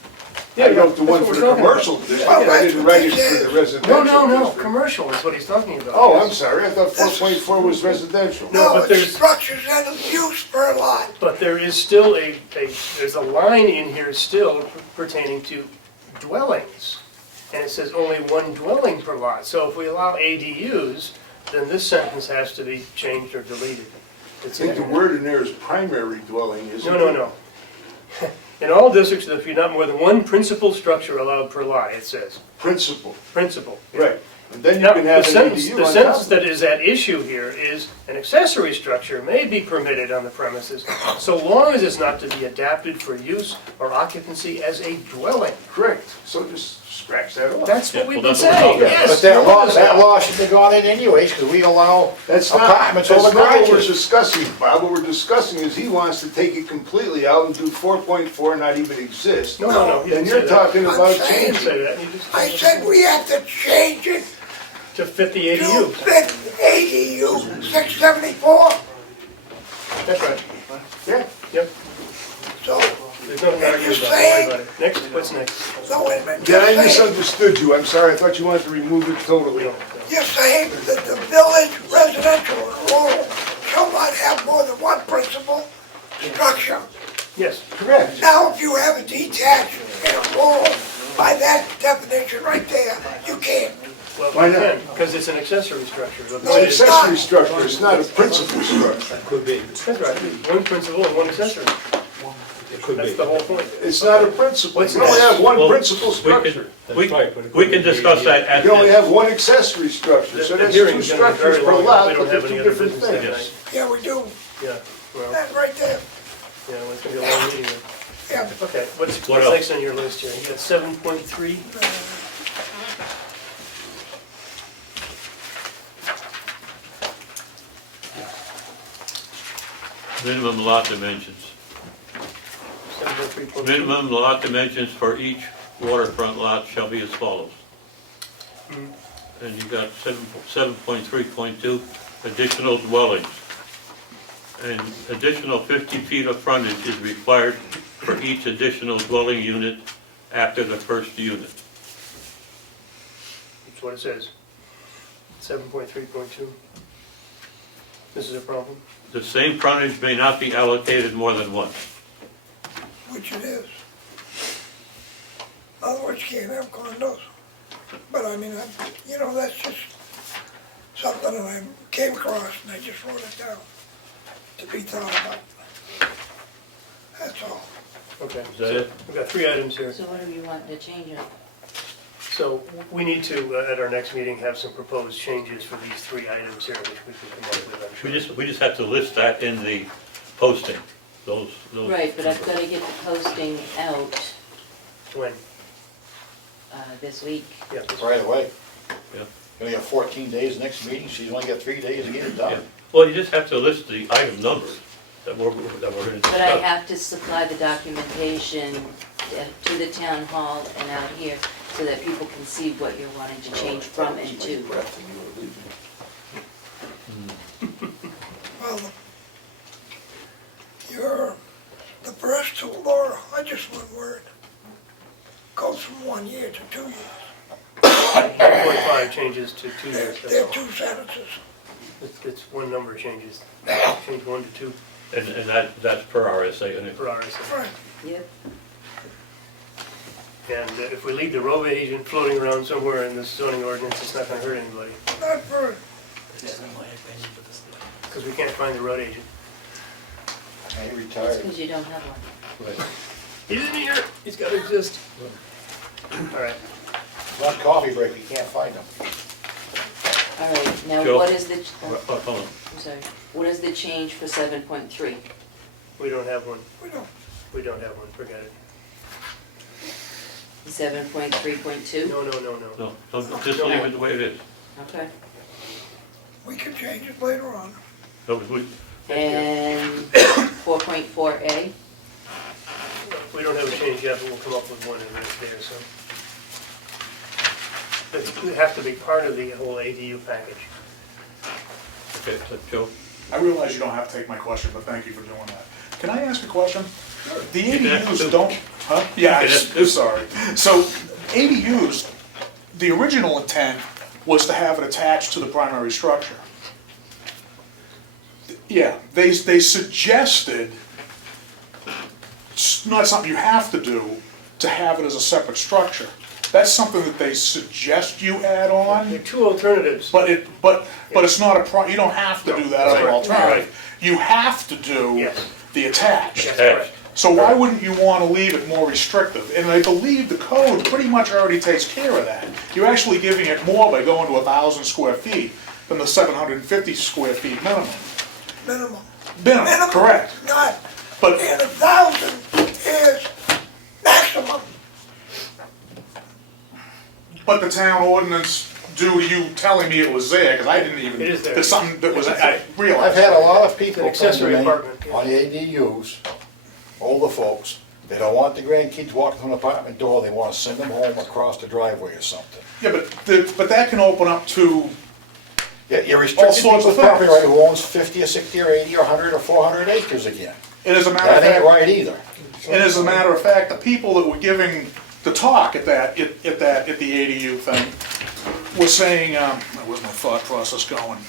Yeah, I wrote the that's one what for we're the talking about. commercial district, Well, I that's didn't what write this it for is. the residential No, district. commercial is what he's talking about. Oh, yes. I'm sorry, I thought 4.4 was residential. No, but it's there's- structures and use per lot. But there is still there's a line in here still pertaining to dwellings. And it says only one dwelling per lot. So if we allow ADUs, then this sentence has to be changed or deleted. I It's think the word in there is primary dwelling, isn't it? No. In all districts, there should be not more than one principal structure allowed per lot, it says. Principal, Principal. right. And then you Now, can have an the ADU on top sentence of that it. is at issue here is, an accessory structure may be permitted on the premises so long as it's not to be adapted for use or occupancy as a dwelling. Correct, so just scratch that off. That's what Yeah, we've well, been that's what we're saying, talking about. yes. But no wonder that law should have gone in anyways, because we allow That's not, apartments that's over not what we're garages. discussing, Bob. What we're discussing is he wants to take it completely out and do 4.4 not even exist. No, he And didn't say you're that. talking I'm about He didn't changing. say that, he just. I said we have to change it To fit the to ADU. fit ADU 674. That's right. Yeah. Yep, So, there's nothing to You're argue about, don't worry saying- about it. Next, what's next? so wait a minute, Then I you're saying, misunderstood you. I'm sorry. I thought you wanted to remove it We totally. don't, you're saying that the village residential and rural shall not have more than one principal structure. yes, Correct. Now, if you have a detached in a rural, by that definition right there, you can't. well, Why we not? can, because it's an accessory structure. But No, It's it's an accessory not. structure. It's not a principal structure. That's right, one principal and one accessory. That's the whole point. It's not a principal. What's You only next? have one Well, principal We structure. can discuss that at You only this. have one accessory structure, so The that's two hearing's gonna be structures very per long. lot, We don't but have they're any two other different business things. tonight. Yeah, we do. Yeah, well, That right there. yeah, well, it's gonna be a long meeting then. Yeah. Okay, what's What else? next on your list here? You got 7.3? Minimum lot dimensions. 7.3. Minimum lot dimensions for each waterfront lot shall be as follows. And you got 7.3.2, additional dwellings. And additional 50 feet of frontage is required for each additional dwelling unit after the first unit. That's what it says. 7.3.2. This is a problem? The same frontage may not be allocated more than once. Which it is. In other words, you can't have condos. But I mean, you know, that's just something that I came across and I just wrote it down to be thought about. That's all. Okay. Is that it? We've got 3 items here. So what do you want to change it? So we need to, at our next meeting, have some proposed changes for these 3 items here, which we can come up with, I'm sure. We just have to list that in the posting, those. Right, but I've got to get the posting out When? this week. Yeah. Right away. Yeah. You only have 14 days next meeting, so you only got 3 days to get it done. Well, you just have to list the item numbers that we're going to discuss. But I have to supply the documentation to the town hall and out here so that people can see what you're wanting to change from and to. Well, the first two, Laura, I just one word, goes from 1 year to 2 years. 1.5 changes to 2 years. They're 2 sentences. It's one number changes. Change 1 to 2 And that's per RSA, and per RSA. Right. Yep. And if we leave the road agent floating around somewhere in this zoning ordinance, it's not gonna hurt anybody, Not for, because we can't find the road agent. I It's retired. because you don't have one. He's in here, he's gotta exist. All right, Not coffee break, you can't find them. All right, now Joe? what is the, hold on. I'm sorry, what is the change for 7.3? we don't have one, we don't, we don't have one, forget it. 7.3.2? No. No, just leave it the way it is. Okay. we can change it later on. No, And 4.4A? We don't have a change yet, but we'll come up with one in the next day or so. It would have to be part of the whole ADU package. Okay, so Joe? I realize you don't have to take my question, but thank you for doing that. Can I ask a question? The You can ask ADUs two. don't, huh? Yeah, You can ask I'm sorry. So ADUs, the original intent was to have it attached to the primary structure. Yeah, they suggested, it's not something you have to do, to have it as a separate structure. That's something that they suggest you add There are on, 2 alternatives. but it's not you don't have to do that That's other right. alternative. You have to do Yes. the attached. That's correct. So why wouldn't you want to leave it more restrictive? And I believe the code pretty much already takes care of that. You're actually giving it more by going to 1,000 square feet than the 750 square feet minimum. Minimum. Minimum, correct. Not, But and 1,000 is maximum. But the town ordinance, due to you telling me it was there, because I didn't even, It is there. there's something that was, I I've realized. had a lot of people An come to accessory me apartment, yeah. on the ADUs, older folks, they don't want the grandkids walking from the apartment door, they wanna send them home across the driveway or something. Yeah, but that can open up to, Yeah, you're restricting sorts people's of property things. right who owns 50 or 60 or 80 or 100 or 400 acres again. and as a matter of That ain't fact, right either. and as a matter of fact, the people that were giving the talk at the ADU thing were saying, where's my thought process going?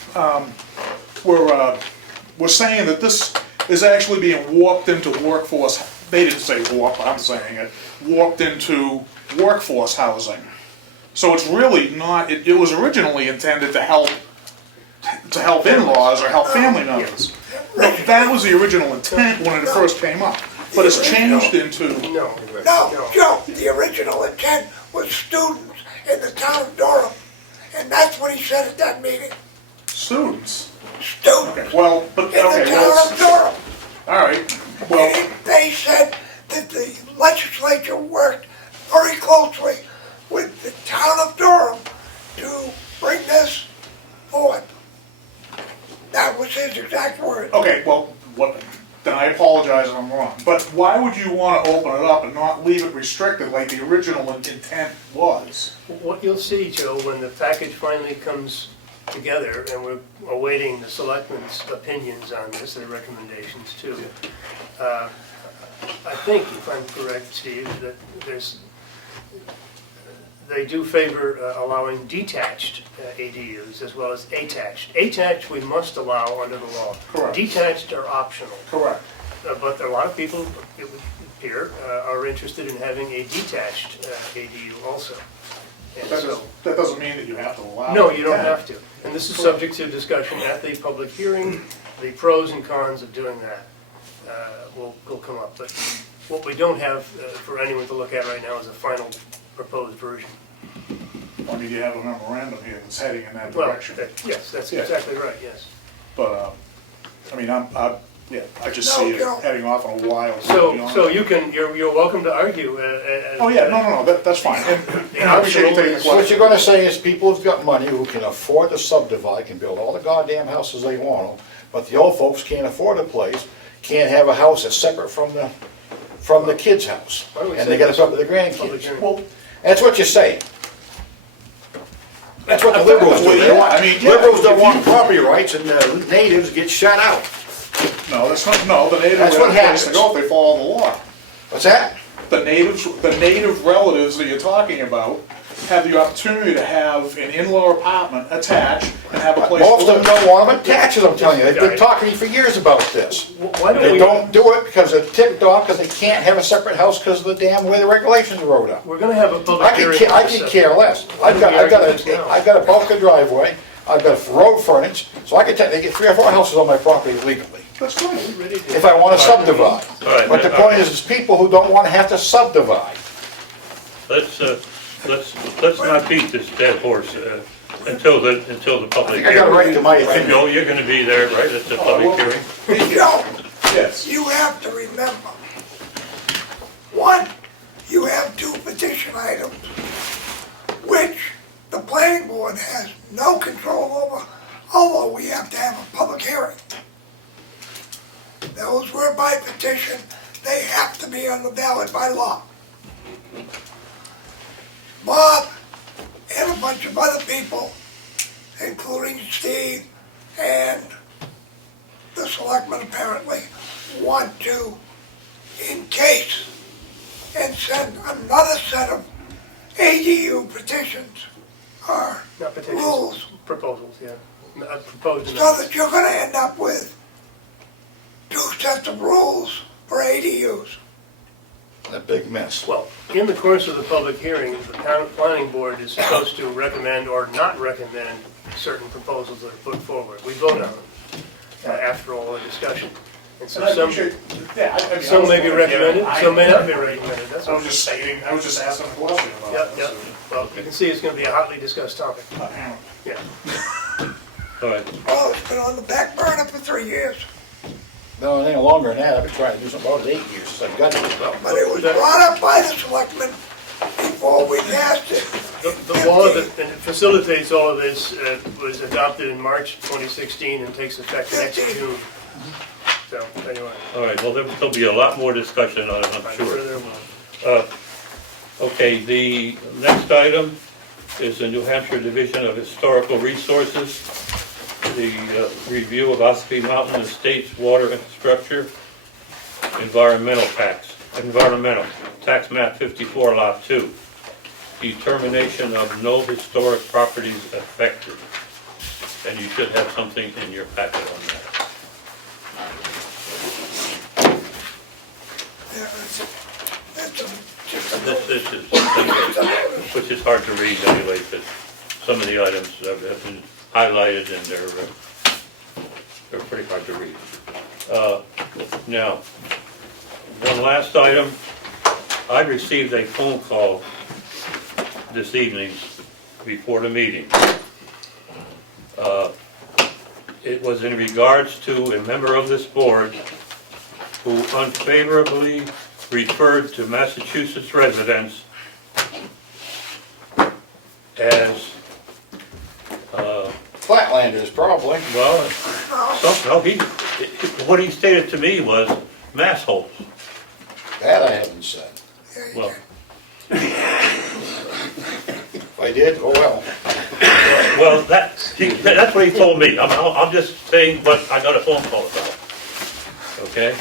We're saying that this is actually being warped into workforce, they didn't say warp, but I'm saying it, warped into workforce housing. So it's really not, it was originally intended to help in-laws or help family members. That was the original intent when it first came up, but it's changed into, No. No, Joe, the original intent was students in the town of Durham. And that's what he said at that meeting. students. Students Okay, well, but, in the okay, town well, of Durham. all right, well, They said that the legislature worked very closely with the town of Durham to bring this forward. That was his exact word. okay, well, then I apologize if I'm wrong. But why would you want to open it up and not leave it restricted like the original intent was? What you'll see, Joe, when the package finally comes together, and we're awaiting the selectmen's opinions on this, their recommendations too. I think, if I'm correct, Steve, that they do favor allowing detached ADUs as well as attached. Attached we must allow under the law. Correct. Detached are optional. Correct. But a lot of people, it would appear, are interested in having a detached ADU also. And so, That doesn't mean that you have to allow it. no, you don't have to. And this is subject to discussion at the public hearing. The pros and cons of doing that will come up. But what we don't have for anyone to look at right now is a final proposed version. I mean, you have a memorandum here that's heading in that Well, direction. yes, that's Yeah. exactly right, yes. But, I mean, I just No, see it Joe. heading off on a wild. So you're welcome to argue. Oh, yeah, no, that's fine. And I appreciate you taking the So what question. you're gonna say is people who've got money, who can afford to subdivide, can build all the goddamn houses they want them, but the old folks can't afford a place, can't have a house that's separate from the kid's house. Why don't we And say they gotta this? put up with the Public grandkids. hearing. Well, That's what you're saying. That's what the liberals do. Well, They yeah, want, I mean, yeah, liberals don't if want you- property rights and the natives get shut out. no, that's not, no, the natives That's have what a place to happens. go if they follow the law. What's that? The native relatives that you're talking about have the opportunity to have an in-law apartment attached and have a place to Most of them live. don't want them attached, I'm telling you. They've been talking to me for years about this. Why don't They we? don't do it because they're ticked off because they can't have a separate house because of the damn way the regulations are wrote up. We're gonna have a public I hearing. could care less. I've got a bulk of driveway, I've got road frontage, so I could they get 3 or 4 houses on my property legally, That's fine. if I wanna subdivide. All right, But the all right. point is people who don't wanna have to subdivide. Let's not beat this dead horse until the I public think I got a hearing. right to my And opinion. Joe, you're gonna be there, right, at the public hearing? Joe, Yes. you have to remember, one, you have 2 petition items, which the planning board has no control over, although we have to have a public hearing. Those were by petition, they have to be on the ballot by law. Bob and a bunch of other people, including Steve and the selectmen apparently, want to encase and send another set of ADU petitions or Not petitions, rules, proposals, yeah. Proposed so amendments. that you're gonna end up with 2 sets of rules for ADUs. A big mess. Well, in the course of the public hearing, the town planning board is supposed to recommend or not recommend certain proposals that are put forward. We vote on them after all the discussion. And And I so appreciate, yeah, I mean, some may be I was- recommended, I- some may not be recommended, that's I all. was just stating, I was just asking a question about Yep, this. yep. Well, you can see it's gonna be a hotly discussed topic, yeah. All right, Well, it's been on the back burner for 3 years, No, it ain't longer than that. I've been trying to do something about it 8 years since I've got it. but it was brought up by the selectmen before we passed it. The law that facilitates all of this was adopted in March 2016 and takes effect next June. So, anyway, all right, well, there'll be a lot more discussion on it, I'm I'm sure. sure there will. Okay, the next item is the New Hampshire Division of Historical Resources, the review of Ossipee Mountain Estates water infrastructure, environmental tax map 54 lot 2, determination of no historic properties affected. And you should have something in your packet on that. Yeah, that's just a This is, which is hard to read anyway, but some of the items have been highlighted and they're pretty hard to read. Now, one last item. I received a phone call this evening before the meeting. It was in regards to a member of this board who unfavorably referred to Massachusetts residents as, Flatlanders, probably. well, no, what he stated to me was massholes. That I haven't said. Well, If I did, oh well. well, that's what he told me. I'm just saying what I got a phone call about. Okay?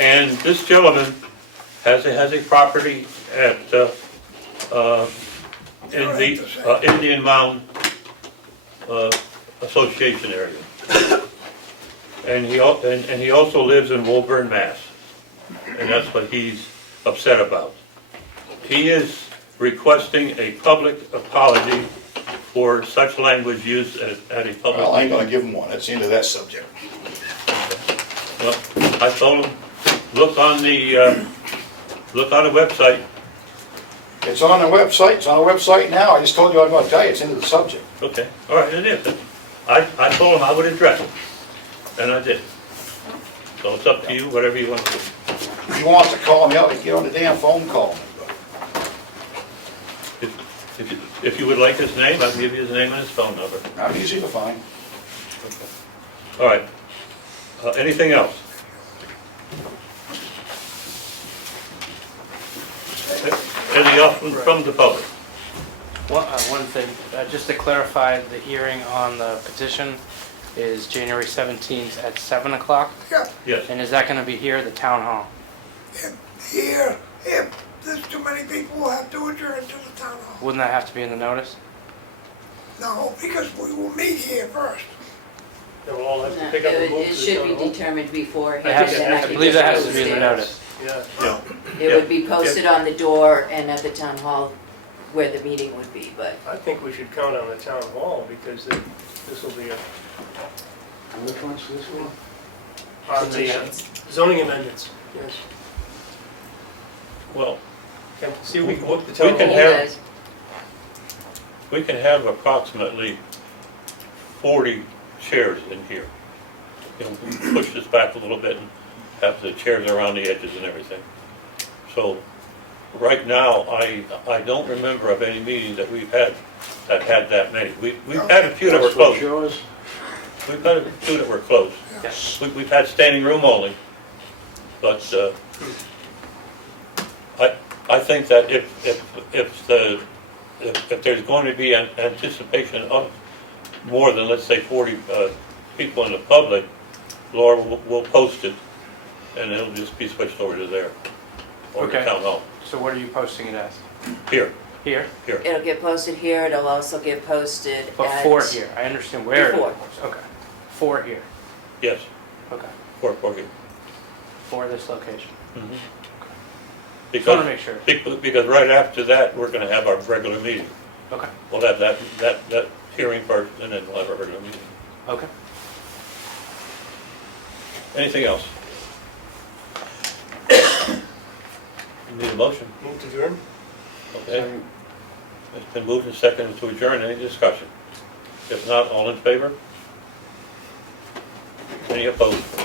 And this gentleman has a property at, in the Indian Mound Association area. And he also lives in Woburn, Mass. And that's what he's upset about. He is requesting a public apology for such language used at a public Well, I ain't meeting. gonna give him one. That's the end of that subject. Well, I told him, look on the website. It's on the website. It's on the website now. I just told you I'm gonna tell you. It's into the subject. Okay, all right, it is. I told him I would address it, and I did. So it's up to you, whatever you want to do. If he wants to call me out, he can get on the damn phone call me. If you would like his name, I'll give you his name and his phone number. I'm easy to find. All right. Anything else? Any else from the public? One thing, just to clarify, the hearing on the petition is January 17th at 7 o'clock? Yeah, Yes. And is that going to be here at the town hall? here, if there's too many people, we'll have to adjourn to the town hall. Wouldn't that have to be in the notice? No, because we will meet here first. They'll all have to No, pick up and move it to the should town be hall. determined beforehand. It has to- and I could believe just that has to be in the post it. notice. Yeah. Yeah. It would be posted on the door and at the town hall where the meeting would be, but I think we should count on the town hall because this will be a, Which one's this one? zoning amendments, yes. Well, See, we can book the We town can hall. have- we can have approximately 40 chairs in here. You know, push this back a little bit and have the chairs around the edges and everything. So, right now, I don't remember of any meetings that we've had that had that many. We've had a few that were That's what closed. yours? We've had a few that were closed. Yes. We've had standing room only. But I think that if there's going to be an anticipation of more than, let's say, 40 people in the public, Laura will post it, and it'll just be switched over to there, or the Okay. town hall. So what are you posting it as? Here, Here? here. it'll get posted here, it'll also get posted But at... for here, I understand where. Before. Okay. For here, Yes, okay. for here. For this location. Just Because, want to make sure. because right after that, we're gonna have our regular meeting. Okay, We'll have that hearing first, and then we'll have our regular meeting. okay. Anything else? Need a motion? Move to adjourn? Okay. It's been moved and seconded to adjourn. Any discussion? If not, all in favor? Any opposed?